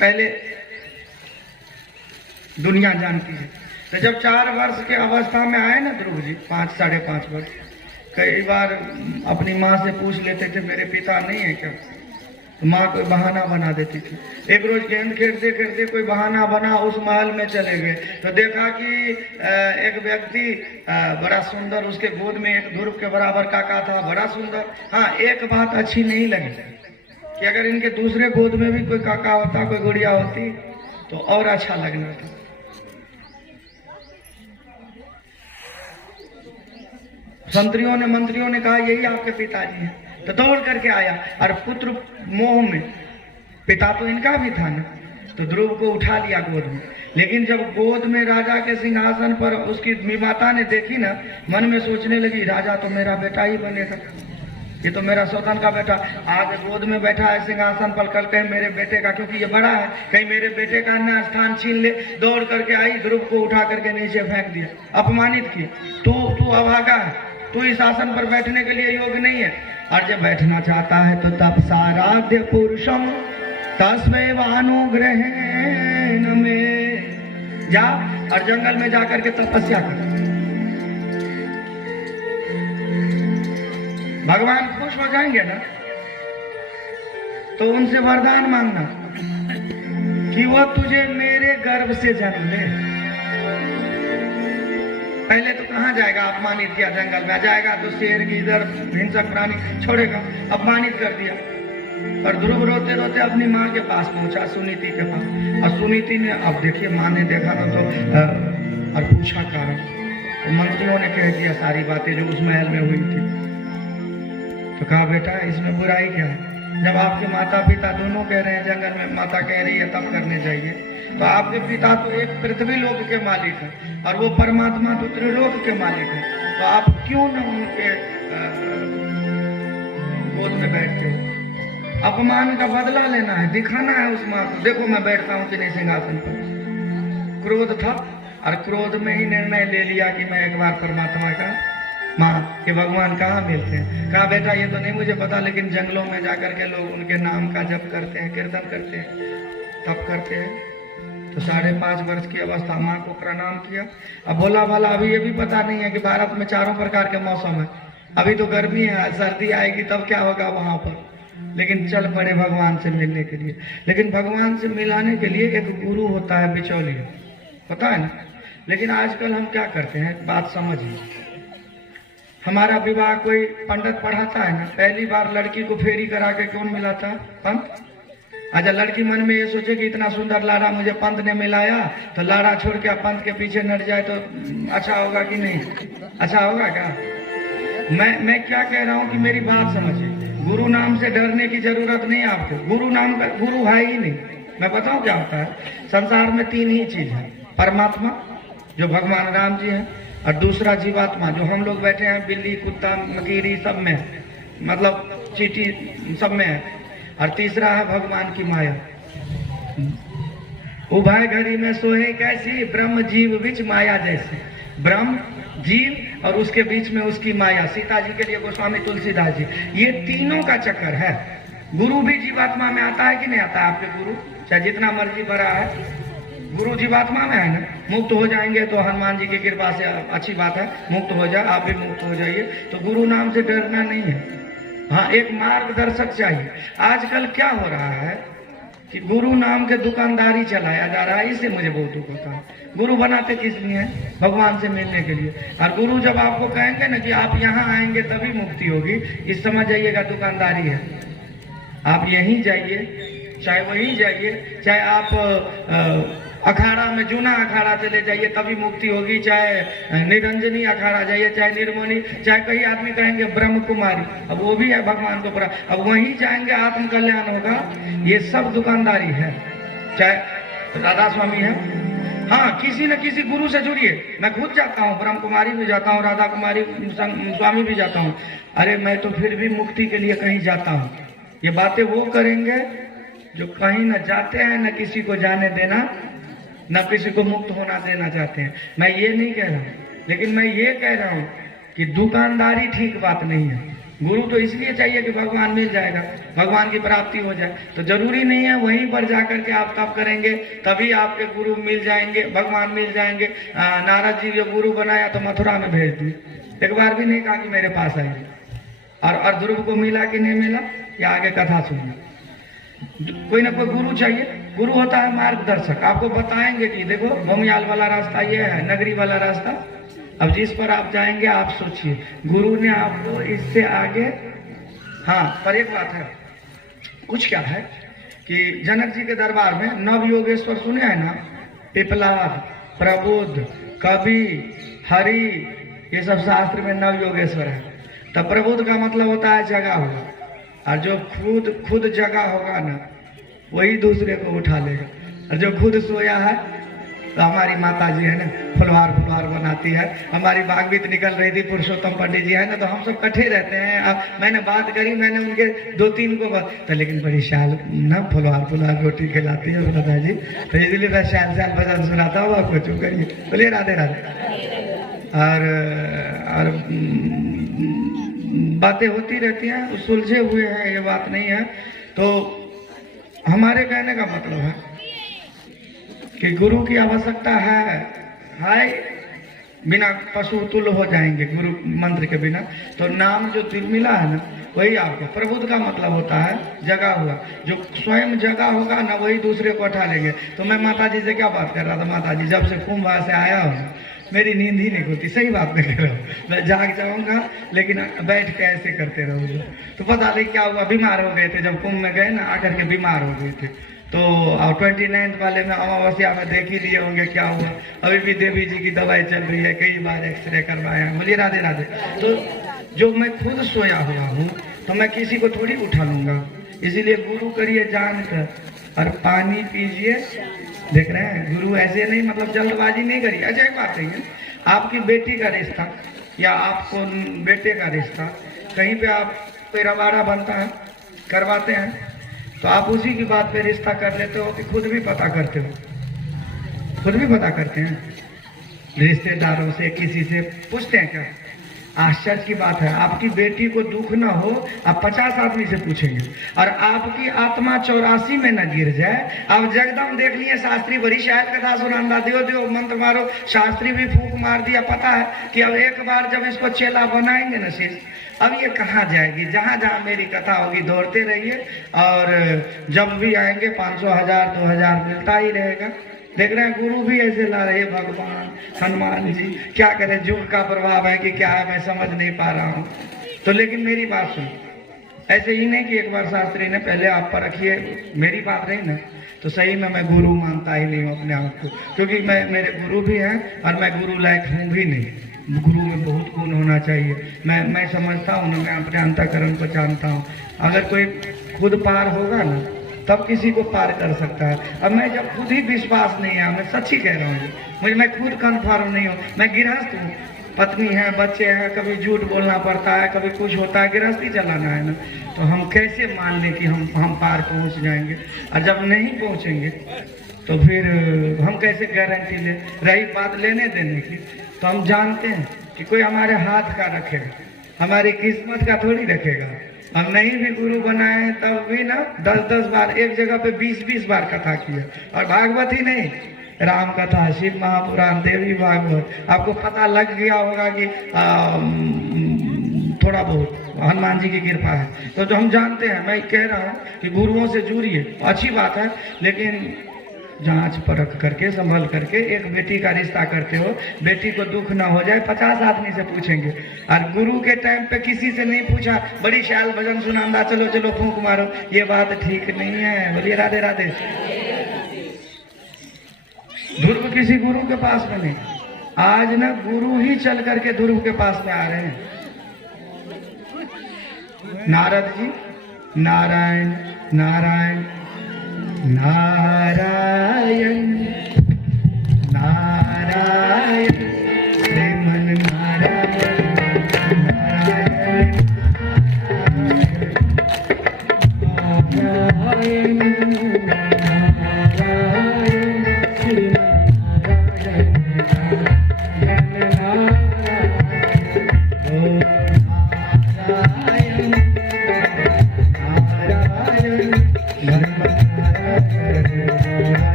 पहले दुनिया जानती है, तो जब 4 वर्ष के अवस्था में आए ना ध्रुव जी, 5 साढ़े 5 वर्ष, कई बार अपनी माँ से पूछ लेते थे मेरे पिता नहीं है क्या, तो माँ कोई बहाना बना देती थी। एक रोज गेंद खेलते खेलते कोई बहाना बना, उस महल में चले गए तो देखा कि एक व्यक्ति बड़ा सुंदर, उसके गोद में एक ध्रुव के बराबर काका था, बड़ा सुंदर। हाँ, एक बात अच्छी नहीं लगी कि अगर इनके दूसरे गोद में भी कोई काका होता, कोई गुड़िया होती तो और अच्छा लगना था। मंत्रियों ने कहा यही आपके पिताजी हैं। तो दौड़ करके आया और पुत्र मोह में, पिता तो इनका भी था ना, तो ध्रुव को उठा लिया गोद में। लेकिन जब गोद में राजा के सिंहासन पर उसकी माता ने देखी ना, मन में सोचने लगी राजा तो मेरा बेटा ही बनेगा, ये तो मेरा सौतन का बेटा आज गोद में बैठा है सिंहासन पर, कल कहीं मेरे बेटे का, क्योंकि ये बड़ा है, कहीं मेरे बेटे का ना स्थान छीन ले। दौड़ करके आई, ध्रुव को उठा करके नीचे फेंक दिया, अपमानित किया। तू अभागा है, तू इस आसन पर बैठने के लिए योग्य नहीं है। और जब बैठना चाहता है तो तब साराध्य पुरुषम तस्मैवानुग्रहेण में जा, और जंगल में जाकर के तपस्या कर। भगवान खुश हो जाएंगे ना, तो उनसे वरदान मांगना कि वो तुझे मेरे गर्भ से जन्म दे। पहले तो कहाँ जाएगा, अपमानित किया, जंगल में जाएगा तो शेर गीदड़ हिंसक प्राणी छोड़ेगा, अपमानित कर दिया। और ध्रुव रोते रोते अपनी माँ के पास पहुंचा, सुनीति के पास, और सुनीति ने, अब देखिए माँ ने देखा ना तो और पूछा कारण, तो मंत्रियों ने कह दिया सारी बातें जो उस महल में हुई थी। तो कहा बेटा इसमें बुराई क्या है, जब आपके माता पिता दोनों कह रहे हैं जंगल में, माता कह रही है तब करने चाहिए, तो आपके पिता तो एक पृथ्वी लोक के मालिक है और वो परमात्मा तो त्रिलोक के मालिक है, तो आप क्यों न उनके गोद में बैठते हो? अपमान का बदला लेना है, दिखाना है उस माँ को, देखो मैं बैठता हूँ कि नहीं सिंहासन पर। क्रोध था और क्रोध में ही निर्णय ले लिया कि मैं एक बार परमात्मा का, माँ के भगवान कहाँ मिलते हैं। कहा बेटा ये तो नहीं मुझे पता, लेकिन जंगलों में जाकर के लोग उनके नाम का जप करते हैं, कीर्तन करते हैं, तप करते हैं। तो 5.5 वर्ष की अवस्था, माँ को प्रणाम किया। अब बोला वाला अभी ये भी पता नहीं है कि भारत में 4 प्रकार के मौसम है, अभी तो गर्मी है, सर्दी आएगी तब क्या होगा वहां पर, लेकिन चल पड़े भगवान से मिलने के लिए। लेकिन भगवान से मिलाने के लिए एक गुरु होता है, बिचौलिया, पता है ना। लेकिन आजकल हम क्या करते हैं, बात समझिए, हमारा विवाह कोई पंडित पढ़ाता है ना, पहली बार लड़की को फेरी करा के कौन मिलाता है, पंत। अच्छा लड़की मन में ये सोचे कि इतना सुंदर लाड़ा मुझे पंत ने मिलाया, तो लाड़ा छोड़ के पंत के पीछे नट जाए तो अच्छा होगा कि नहीं, अच्छा होगा क्या? मैं क्या कह रहा हूँ कि मेरी बात समझिए, गुरु नाम से डरने की जरूरत नहीं है आपको, गुरु नाम का गुरु है ही नहीं। मैं बताऊं क्या होता है, संसार में 3 ही चीज है, परमात्मा जो भगवान राम जी है, और दूसरा जीवात्मा जो हम लोग बैठे हैं, बिल्ली कुत्ता मकीरी सब में, मतलब चींटी सब में है, और तीसरा है भगवान की माया। उभय घड़ी में सोहे कैसी, ब्रह्म जीव बीच माया जैसी। ब्रह्म जीव और उसके बीच में उसकी माया। सीता जी के लिए गोस्वामी तुलसीदास जी, ये तीनों का चक्कर है। गुरु भी जीवात्मा में आता है कि नहीं आता है? आपके गुरु चाहे जितना मर्जी बड़ा है, गुरु जीवात्मा में है ना। मुक्त हो जाएंगे तो हनुमान जी की कृपा से अच्छी बात है, मुक्त हो जाए, आप भी मुक्त हो जाइए। तो गुरु नाम से डरना नहीं है, हाँ एक मार्गदर्शक चाहिए। आजकल क्या हो रहा है कि गुरु नाम के दुकानदारी चलाया जा रहा है, इससे मुझे बहुत दुख होता है। गुरु बनाते किस लिए? भगवान से मिलने के लिए। और गुरु जब आपको कहेंगे ना कि आप यहाँ आएंगे तभी मुक्ति होगी, इस समझ जाइएगा दुकानदारी है। आप यहीं जाइए, चाहे वहीं जाइए, चाहे आप अखाड़ा में जूना अखाड़ा चले जाइए तभी मुक्ति होगी, चाहे निरंजनी अखाड़ा जाइए, चाहे निर्मोनी, चाहे कई आदमी कहेंगे ब्रह्म कुमारी, अब वो भी है भगवान को प्राप्त, अब वहीं जाएंगे आत्म कल्याण होगा। ये सब दुकानदारी है। चाहे राधा स्वामी है, हाँ किसी न किसी गुरु से जुड़िए। मैं खुद जाता हूँ, ब्रह्म कुमारी भी जाता हूँ, राधा कुमारी स्वामी भी जाता हूँ। अरे मैं तो फिर भी मुक्ति के लिए कहीं जाता हूँ। ये बातें वो करेंगे जो कहीं न जाते हैं, न किसी को जाने देना, न किसी को मुक्त होना देना चाहते हैं। मैं ये नहीं कह रहा हूँ, लेकिन मैं ये कह रहा हूँ कि दुकानदारी ठीक बात नहीं है। गुरु तो इसलिए चाहिए कि भगवान मिल जाएगा, भगवान की प्राप्ति हो जाए। तो जरूरी नहीं है वहीं पर जाकर के आप तप करेंगे तभी आपके गुरु मिल जाएंगे, भगवान मिल जाएंगे। नारद जी जो गुरु बनाया तो मथुरा में भेज दिए, एक बार भी नहीं कहा कि मेरे पास आइए। और ध्रुव को मिला कि नहीं मिला, या आगे कथा सुनिए। कोई ना कोई गुरु चाहिए। गुरु होता है मार्गदर्शक, आपको बताएंगे कि देखो भूमियाल वाला रास्ता ये है, नगरी वाला रास्ता, अब जिस पर आप जाएंगे आप सोचिए। गुरु ने आपको इससे आगे, हाँ पर एक बात है, कुछ क्या है कि जनक जी के दरबार में नव योगेश्वर सुने हैं ना, पिपलाद, प्रबुद्ध, कवि, हरि, ये सब शास्त्र में नव योगेश्वर है। तो प्रबुद्ध का मतलब होता है जगा हुआ, और जो खुद जगा होगा ना वही दूसरे को उठा लेगा। और जो खुद सोया है, तो हमारी माता जी है ना फुलवार बनाती है। हमारी बागवीत निकल रही थी, पुरुषोत्तम पंडित जी है ना, तो हम सब इकट्ठे रहते हैं। अब मैंने बात करी, मैंने उनके 2-3 को बात तो, लेकिन बड़ी शाल ना फुलवार रोटी खिलाती है माता जी, तो इसलिए मैं शाल भजन सुनाता हूँ आपको। चुप करिए, बोलिए राधे राधे। और बातें होती रहती हैं, सुलझे हुए हैं, ये बात नहीं है। तो हमारे कहने का मतलब है कि गुरु की आवश्यकता है। बिना पशु तुल्य हो जाएंगे गुरु मंत्र के बिना। तो नाम जो तिरमिला है ना, वही आपको प्रबुद्ध का मतलब होता है जगा हुआ। जो स्वयं जगा होगा ना, वही दूसरे को उठा लेंगे। तो मैं माता जी से क्या बात कर रहा था, माता जी जब से कुंभ से आया हूँ मेरी नींद ही नहीं खुलती। सही बात नहीं कर रहा हूँ, मैं जाग जाऊंगा लेकिन बैठ के ऐसे करते रहूँगा। तो पता नहीं क्या हुआ, बीमार हो गए थे जब कुंभ में गए ना, आकर के बीमार हो गए थे। तो 29 वाले में अमावस्या में देख ही लिए होंगे क्या हुआ। अभी भी देवी जी की दवाई चल रही है, कई बार एक्सरे करवाया है। बोलिए राधे राधे। तो जो मैं खुद सोया हुआ हूँ तो मैं किसी को थोड़ी उठा लूंगा। इसीलिए गुरु करिए जानकर और पानी पीजिए। देख रहे हैं, गुरु ऐसे नहीं, मतलब जल्दबाजी नहीं करिए। अच्छा एक बात है, आपकी बेटी का रिश्ता या आपको बेटे का रिश्ता कहीं पे आप कोई रबाड़ा बनता है, करवाते हैं, तो आप उसी की बात पे रिश्ता कर लेते हो कि खुद भी पता करते हो? खुद भी पता करते हैं, रिश्तेदारों से किसी से पूछते हैं क्या? आश्चर्य की बात है, आपकी बेटी को दुख ना हो, आप 50 आदमी से पूछेंगे। और आपकी आत्मा 84 में न गिर जाए। आप जगदम देख लिए शास्त्री बड़ी शायद कथा सुनांदा, दियो मंत्र मारो, शास्त्री भी फूंक मार दिया। पता है कि अब एक बार जब इसको चेला बनाएंगे ना शेष, अब ये कहाँ जाएगी? जहाँ जहाँ मेरी कथा होगी दौड़ते रहिए, और जब भी आएंगे 500, 1000, 2000 मिलता ही रहेगा। देख रहे हैं गुरु भी ऐसे ला रहे, भगवान हनुमान जी क्या करें, युग का प्रभाव है कि क्या है, मैं समझ नहीं पा रहा हूँ। तो लेकिन मेरी बात सुन, ऐसे ही नहीं कि एक बार शास्त्री ने पहले आप पर रखिए, मेरी बात रही ना, तो सही में मैं गुरु मानता ही नहीं हूँ अपने आप को, क्योंकि मेरे गुरु भी हैं और मैं गुरु लायक हूँ भी नहीं। गुरु में बहुत गुण होना चाहिए। मैं समझता हूँ ना, मैं अपने अंतःकरण को जानता हूँ। अगर कोई खुद पार होगा ना, तब किसी को पार कर सकता है। अब मैं जब खुद ही विश्वास नहीं है, मैं सच ही कह रहा हूँ, मैं खुद कन्फर्म नहीं हूँ। मैं गृहस्थ हूँ, पत्नी है, बच्चे हैं, कभी झूठ बोलना पड़ता है, कभी कुछ होता है, गृहस्थी चलाना है ना। तो हम कैसे मान लें कि हम पार पहुँच जाएंगे? और जब नहीं पहुँचेंगे तो फिर हम कैसे गारंटी ले? रही बात लेने देने की, तो हम जानते हैं कि कोई हमारे हाथ का रखेगा, हमारी किस्मत का थोड़ी रखेगा। हम नहीं भी गुरु बनाए तब भी ना 10-10 बार, एक जगह पे 20-20 बार कथा किया। और भागवत ही नहीं, राम कथा, शिव महापुराण, देवी भागवत, आपको पता लग गया होगा कि थोड़ा बहुत हनुमान जी की कृपा है। तो जो हम जानते हैं, मैं कह रहा हूँ कि गुरुओं से जुड़िए, अच्छी बात है, लेकिन जांच परख करके, संभल करके। एक बेटी का रिश्ता करते हो, बेटी को दुख ना हो जाए, 50 आदमी से पूछेंगे। और गुरु के टाइम पे किसी से नहीं पूछा, बड़ी शाल भजन सुनांदा, चलो चलो फूंक मारो, ये बात ठीक नहीं है। बोलिए राधे राधे। ध्रुव किसी गुरु के पास में नहीं, आज ना गुरु ही चल करके ध्रुव के पास में आ रहे हैं। नारद जी, नारायण नारायण नारायण नारायण, श्रीमन नारायण नारायण नारायण नारायण, श्रीमन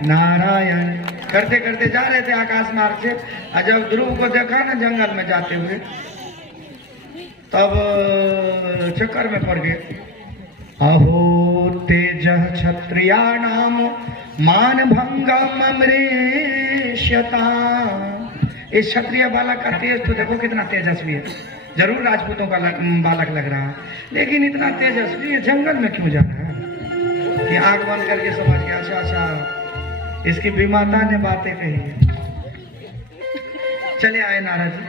नारायण। करते करते जा रहे थे आकाश मार्ग से, और जब ध्रुव को देखा ना जंगल में जाते हुए, तब चक्कर में पड़ गए। अहो तेज क्षत्रियाणाम मान भंगम अमृष्यता। इस क्षत्रिय बालक का तेज तो देखो कितना तेजस्वी है। जरूर राजपूतों का बालक लग रहा है, लेकिन इतना तेजस्वी है, जंगल में क्यों जा रहा है? कि आंख बंद करके समझ गया, अच्छा अच्छा इसकी विमाता ने बातें कही है। चले आए नारद जी।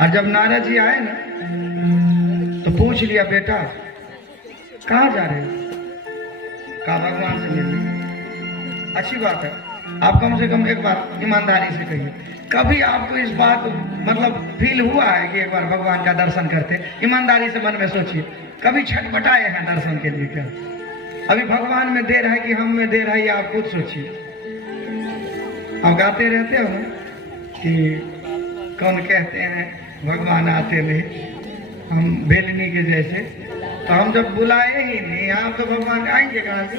और जब नारद जी आए ना तो पूछ लिया, बेटा कहाँ जा रहे हो? कहा भगवान से मिलने। अच्छी बात है, आप कम से कम एक बार ईमानदारी से कहिए, कभी आपको इस बात मतलब फील हुआ है कि एक बार भगवान का दर्शन करते? ईमानदारी से मन में सोचिए, कभी छटपटाए हैं दर्शन के लिए क्या? अभी भगवान में देर है कि हम में देर है, ये आप खुद सोचिए। आप गाते रहते हो ना कि कौन कहते हैं भगवान आते नहीं, हम बेलनी के जैसे। तो हम जब बुलाए ही नहीं आप तो भगवान आएंगे कहाँ से?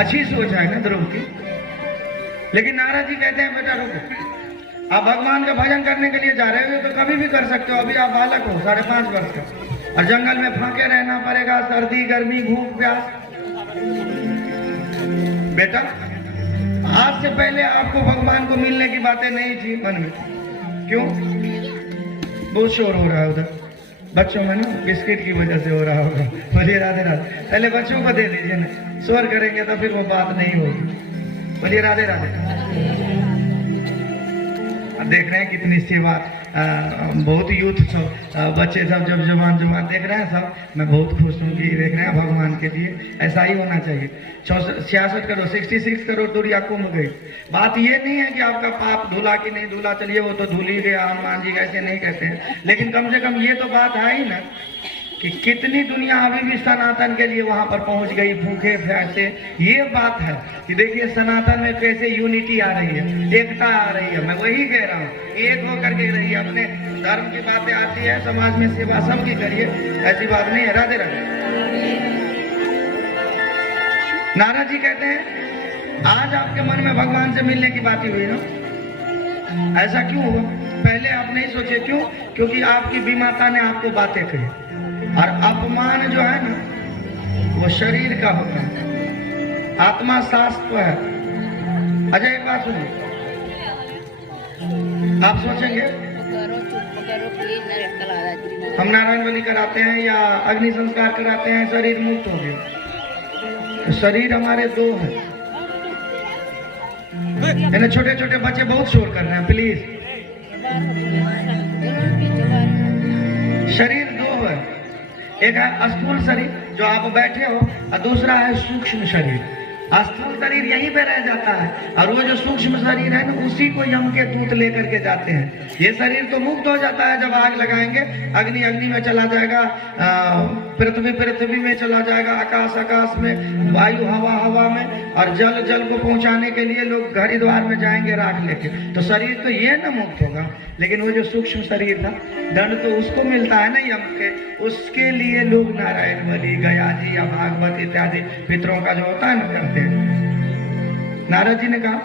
अच्छी सोच है ना ध्रुव की। लेकिन नारद जी कहते हैं बेटा रुको, आप भगवान का भजन करने के लिए जा रहे हो तो कभी भी कर सकते हो, अभी आप बालक हो 5.5 वर्ष का, और जंगल में फांके रहना पड़ेगा, सर्दी गर्मी भूख प्यास। बेटा आज से पहले आपको भगवान को मिलने की बातें नहीं थी मन में, क्यों? बहुत शोर हो रहा है उधर बच्चों में ना, बिस्किट की वजह से हो रहा होगा। बोलिए राधे राधे। पहले बच्चों को दे दीजिए ना, शोर करेंगे तो फिर वो बात नहीं होगी। बोलिए राधे राधे। देख रहे हैं कितनी सेवा, बहुत यूथ सब बच्चे सब जब जवान देख रहे हैं सब, मैं बहुत खुश हूँ कि देख रहे हैं भगवान के लिए ऐसा ही होना चाहिए। 66 करोड़ 66 करोड़ दुनिया कुंभ गई। बात ये नहीं है कि आपका पाप धुला कि नहीं धुला, चलिए वो तो धुल ही गया, हनुमान जी ऐसे नहीं कहते हैं, लेकिन कम से कम ये तो बात है ही ना कि कितनी दुनिया अभी भी सनातन के लिए वहां पर पहुंच गई भूखे प्यासे। ये बात है कि देखिए सनातन में कैसे यूनिटी आ रही है, एकता आ रही है। मैं वही कह रहा हूँ, एक होकर के रहिए, अपने धर्म की बातें आती है, समाज में सेवा सबकी करिए, ऐसी बात नहीं है। राधे राधे। नारद जी कहते हैं आज आपके मन में भगवान से मिलने की बात ही हुई ना, ऐसा क्यों हुआ? पहले आप नहीं सोचे, क्यों? क्योंकि आपकी विमाता ने आपको बातें कही, और अपमान जो है ना वो शरीर का होता है, आत्मा शास्त्र है। अच्छा एक बात सुनिए, आप सोचेंगे हम नारायण बलि कराते हैं या अग्नि संस्कार कराते हैं, शरीर मुक्त हो गया। तो शरीर हमारे दो है। छोटे छोटे बच्चे बहुत शोर कर रहे हैं, प्लीज। शरीर दो है, एक है स्थूल शरीर जो आप बैठे हो, और दूसरा है सूक्ष्म शरीर। स्थूल शरीर यहीं पे रह जाता है, और वो जो सूक्ष्म शरीर है ना उसी को यम के दूत लेकर के जाते हैं। ये शरीर तो मुक्त हो जाता है जब आग लगाएंगे, अग्नि अग्नि में चला जाएगा, पृथ्वी पृथ्वी में चला जाएगा, आकाश आकाश में, वायु हवा हवा में, और जल जल को पहुंचाने के लिए लोग हरिद्वार में जाएंगे राख लेके। तो शरीर तो ये ना मुक्त होगा, लेकिन वो जो सूक्ष्म शरीर था दंड तो उसको मिलता है ना यम के, उसके लिए लोग नारायण बलि गया जी या भागवत इत्यादि पितरों का जो होता है ना करते हैं। नारद जी ने कहा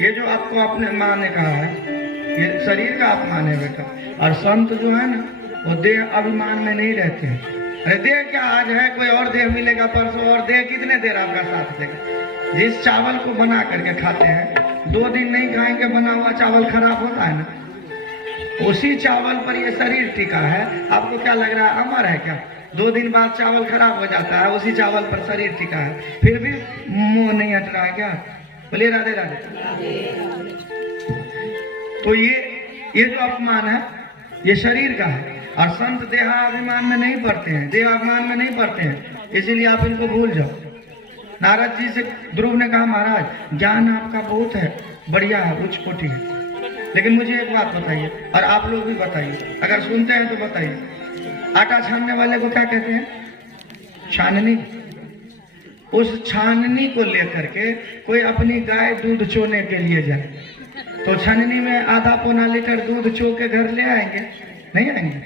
ये जो आपको अपने माँ ने कहा है ये शरीर का अपमान है बेटा, और संत जो है ना वो देह अभिमान में नहीं रहते हैं। अरे देह क्या आज है, कोई और देह मिलेगा परसों, और देह कितने देर आपका साथ देगा। जिस चावल को बना करके खाते हैं 2 दिन नहीं खाएंगे बना हुआ चावल खराब होता है ना, उसी चावल पर ये शरीर टिका है। आपको क्या लग रहा है अमर है क्या? 2 दिन बाद चावल खराब हो जाता है, उसी चावल पर शरीर टिका है, फिर भी मुंह नहीं हट रहा है क्या? बोलिए राधे राधे। तो ये जो अपमान है ये शरीर का है, और संत देहाभिमान में नहीं पड़ते हैं, देहाभिमान में नहीं पड़ते हैं, इसीलिए आप इनको भूल जाओ। नारद जी से ध्रुव ने कहा महाराज ज्ञान आपका बहुत है, बढ़िया है, उच्च कोटि है, लेकिन मुझे एक बात बताइए, और आप लोग भी बताइए, अगर सुनते हैं तो बताइए, आटा छानने वाले को क्या कहते हैं? छाननी। उस छाननी को लेकर के कोई अपनी गाय दूध चोने के लिए जाए तो छाननी में आधा पौना लीटर दूध चो के घर ले आएंगे? नहीं आएंगे।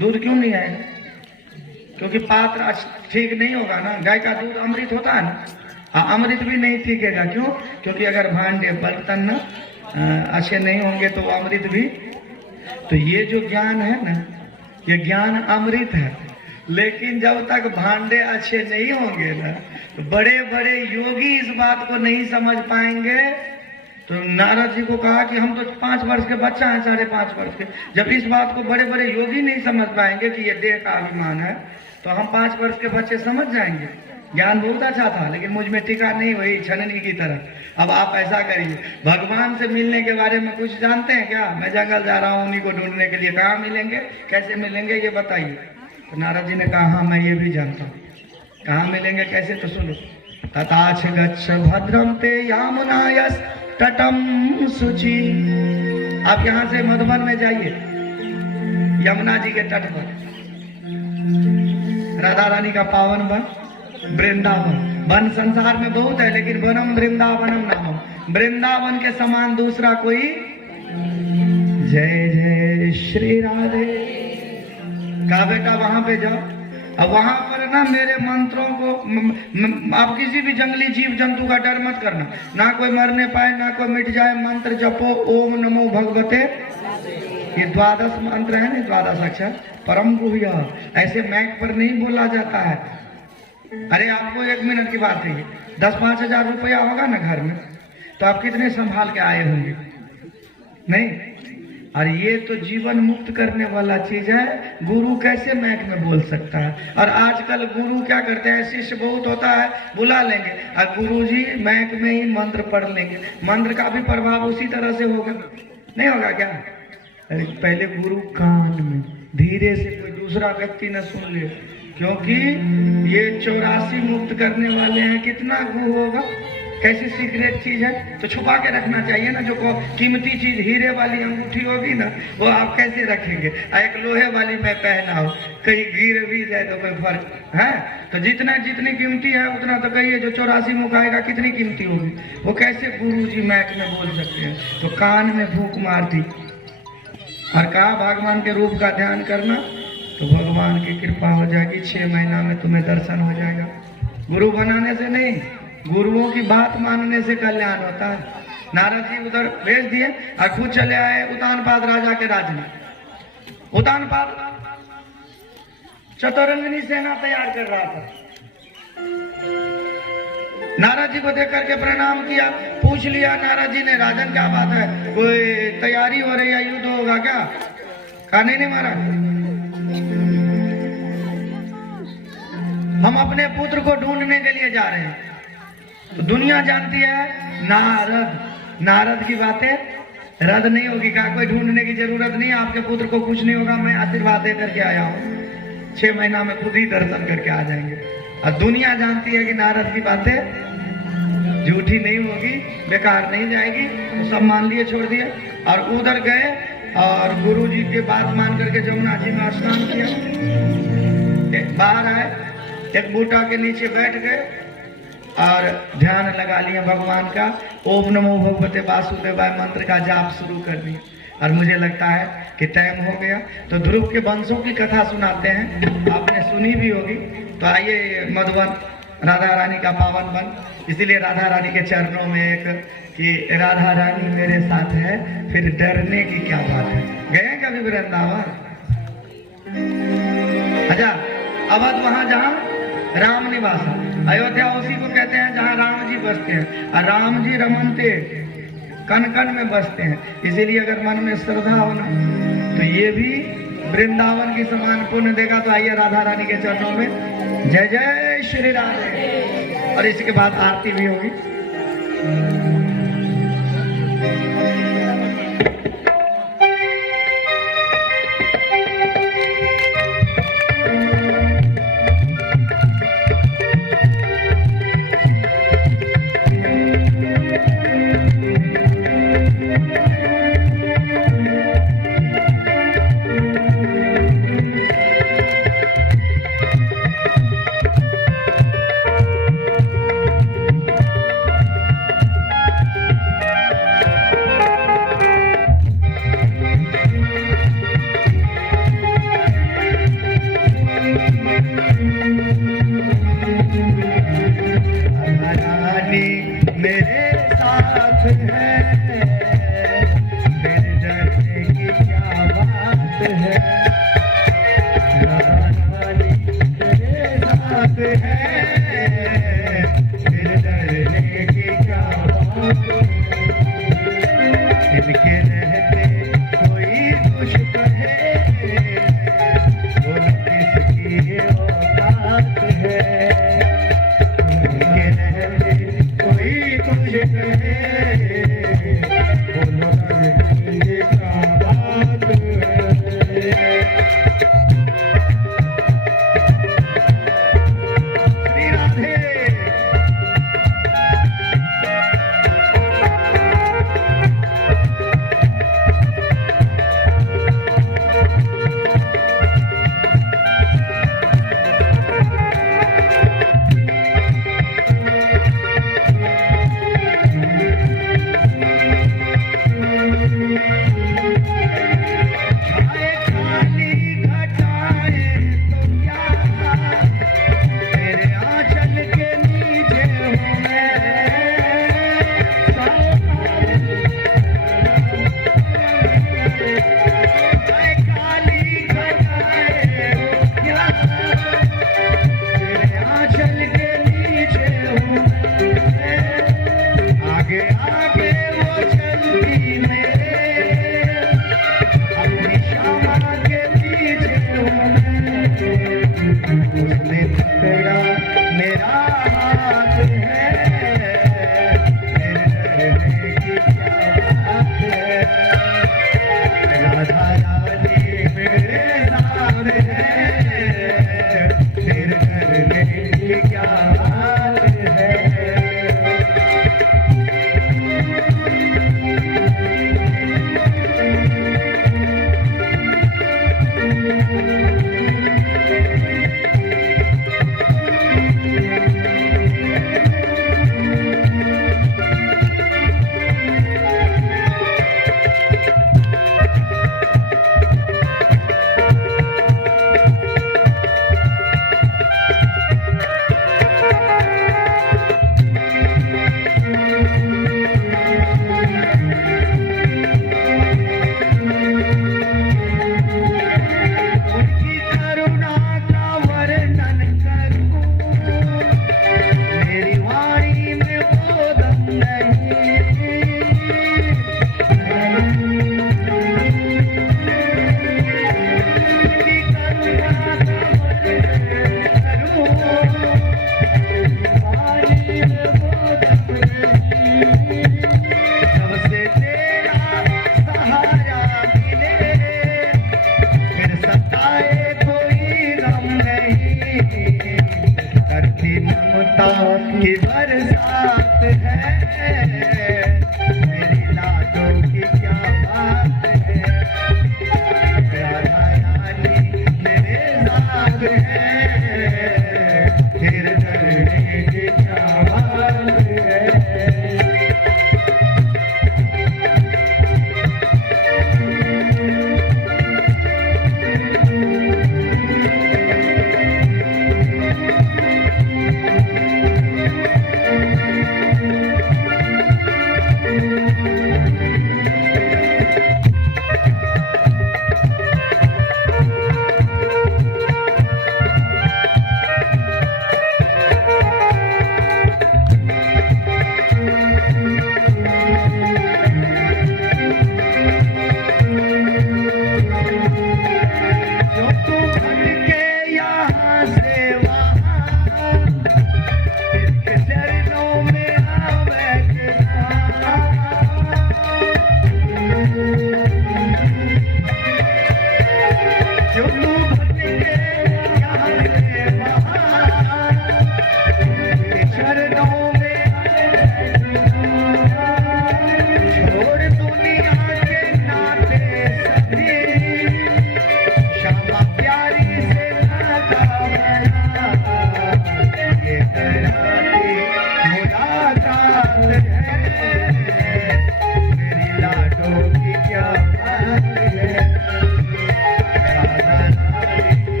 दूध क्यों नहीं आएंगे? क्योंकि पात्र ठीक नहीं होगा ना। गाय का दूध अमृत होता है ना, अमृत भी नहीं टिकेगा। क्यों? क्योंकि अगर भांडे बर्तन ना अच्छे नहीं होंगे तो अमृत भी। तो ये जो ज्ञान है ना ये ज्ञान अमृत है, लेकिन जब तक भांडे अच्छे नहीं होंगे ना तो बड़े बड़े योगी इस बात को नहीं समझ पाएंगे। तो नारद जी को कहा कि हम तो 5 वर्ष के बच्चा हैं, 5.5 वर्ष के, जब इस बात को बड़े बड़े योगी नहीं समझ पाएंगे कि ये देह का अभिमान है, तो हम 5 वर्ष के बच्चे समझ जाएंगे? ज्ञान बहुत अच्छा था, लेकिन मुझ में टिका नहीं, वही छननी की तरह। अब आप ऐसा करिए, भगवान से मिलने के बारे में कुछ जानते हैं क्या? मैं जंगल जा रहा हूँ उन्हीं को ढूंढने के लिए, कहाँ मिलेंगे, कैसे मिलेंगे, ये बताइए। तो नारद जी ने कहा हाँ मैं ये भी जानता हूँ, कहाँ मिलेंगे कैसे, तो सुनो। तथाच गच्छ भद्रम ते यामुनायस तटम शुचि। आप यहाँ से मधुबन में जाइए, यमुना जी के तट पर, राधा रानी का पावन वन वृंदावन। वन संसार में बहुत है, लेकिन वनम वृंदावनम नामम, वृंदावन के समान दूसरा कोई। जय जय श्री राधे। कहा बेटा वहां पे जाओ, अब वहां पर ना मेरे मंत्रों को आप किसी भी जंगली जीव जंतु का डर मत करना, ना कोई मरने पाए ना कोई मिट जाए। मंत्र जपो ओम नमो भगवते, ये द्वादश मंत्र है ना, द्वादश अक्षर परम गुह्य, ऐसे मैक पर नहीं बोला जाता है। अरे आपको 1 मिनट की बात है, 10-5 हजार रुपया होगा ना घर में, तो आप कितने संभाल के आए होंगे, नहीं? और ये तो जीवन मुक्त करने वाला चीज है, गुरु कैसे मैक में बोल सकता है? और आजकल गुरु क्या करते हैं, शिष्य बहुत होता है बुला लेंगे, और गुरु जी मैक में ही मंत्र पढ़ लेंगे, मंत्र का भी प्रभाव उसी तरह से होगा, नहीं होगा क्या? अरे पहले गुरु कान में धीरे से, कोई दूसरा व्यक्ति न सुन ले, क्योंकि ये 84 मुक्त करने वाले हैं, कितना गु होगा, कैसी सीक्रेट चीज है, तो छुपा के रखना चाहिए ना। जो कीमती चीज हीरे वाली अंगूठी होगी ना, वो आप कैसे रखेंगे? एक लोहे वाली मैं पहना हो, कहीं गिर भी जाए तो कोई फर्क है? तो जितनी कीमती है उतना तो कहिए, जो 84 मुख आएगा कितनी कीमती होगी, वो कैसे गुरु जी मैक में बोल सकते हैं? तो कान में फूंक मार दी और कहा भगवान के रूप का ध्यान करना, तो भगवान की कृपा हो जाएगी, 6 महीना में तुम्हें दर्शन हो जाएगा। गुरु बनाने से नहीं, गुरुओं की बात मानने से कल्याण होता है। नारद जी उधर भेज दिए और खुद चले आए उतानपाद राजा के राज में। उतानपाद चतुरंगिनी सेना तैयार कर रहा था। नारद जी को देख करके प्रणाम किया, पूछ लिया नारद जी ने, राजन क्या बात है, कोई तैयारी हो रही है, युद्ध होगा क्या? कहा नहीं महाराज, हम अपने पुत्र को ढूंढने के लिए जा रहे हैं। तो दुनिया जानती है नारद की बातें रद्द नहीं होगी, कहा कोई ढूंढने की जरूरत नहीं है, आपके पुत्र को कुछ नहीं होगा, मैं आशीर्वाद दे करके आया हूँ, 6 महीना में खुद ही दर्शन करके आ जाएंगे। और दुनिया जानती है कि नारद की बातें झूठी नहीं होगी, बेकार नहीं जाएगी, तो सब मान लिए, छोड़ दिए और उधर गए और गुरु जी के बात मान करके जमुना जी में स्नान किया। बाहर आए, एक बूटा के नीचे बैठ गए और ध्यान लगा लिया भगवान का, ओम नमो भगवते वासुदेवाय मंत्र का जाप शुरू कर दिया। और मुझे लगता है कि टाइम हो गया, तो ध्रुव के वंशों की कथा सुनाते हैं, आपने सुनी भी होगी। तो आइए मधुबन राधा रानी का पावन वन, इसीलिए राधा रानी के चरणों में एक कि राधा रानी मेरे साथ है, फिर डरने की क्या बात है। गए कभी वृंदावन? अच्छा, अवध वहां जहां राम निवास, अयोध्या उसी को कहते हैं जहां राम जी बसते हैं, और राम जी रमनते कन कन में बसते हैं। इसीलिए अगर मन में श्रद्धा हो ना, तो ये भी वृंदावन की समान पुण्य देगा। तो आइए राधा रानी के चरणों में जय जय श्री राधे, और इसके बाद आरती भी होगी। राधा की बरसात है, मेरी लाडों की क्या बात है, राधा रानी मेरे साथ है, फिर डरने की क्या बात है।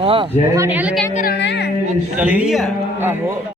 हाँ, क्या कराना है? चली रही है।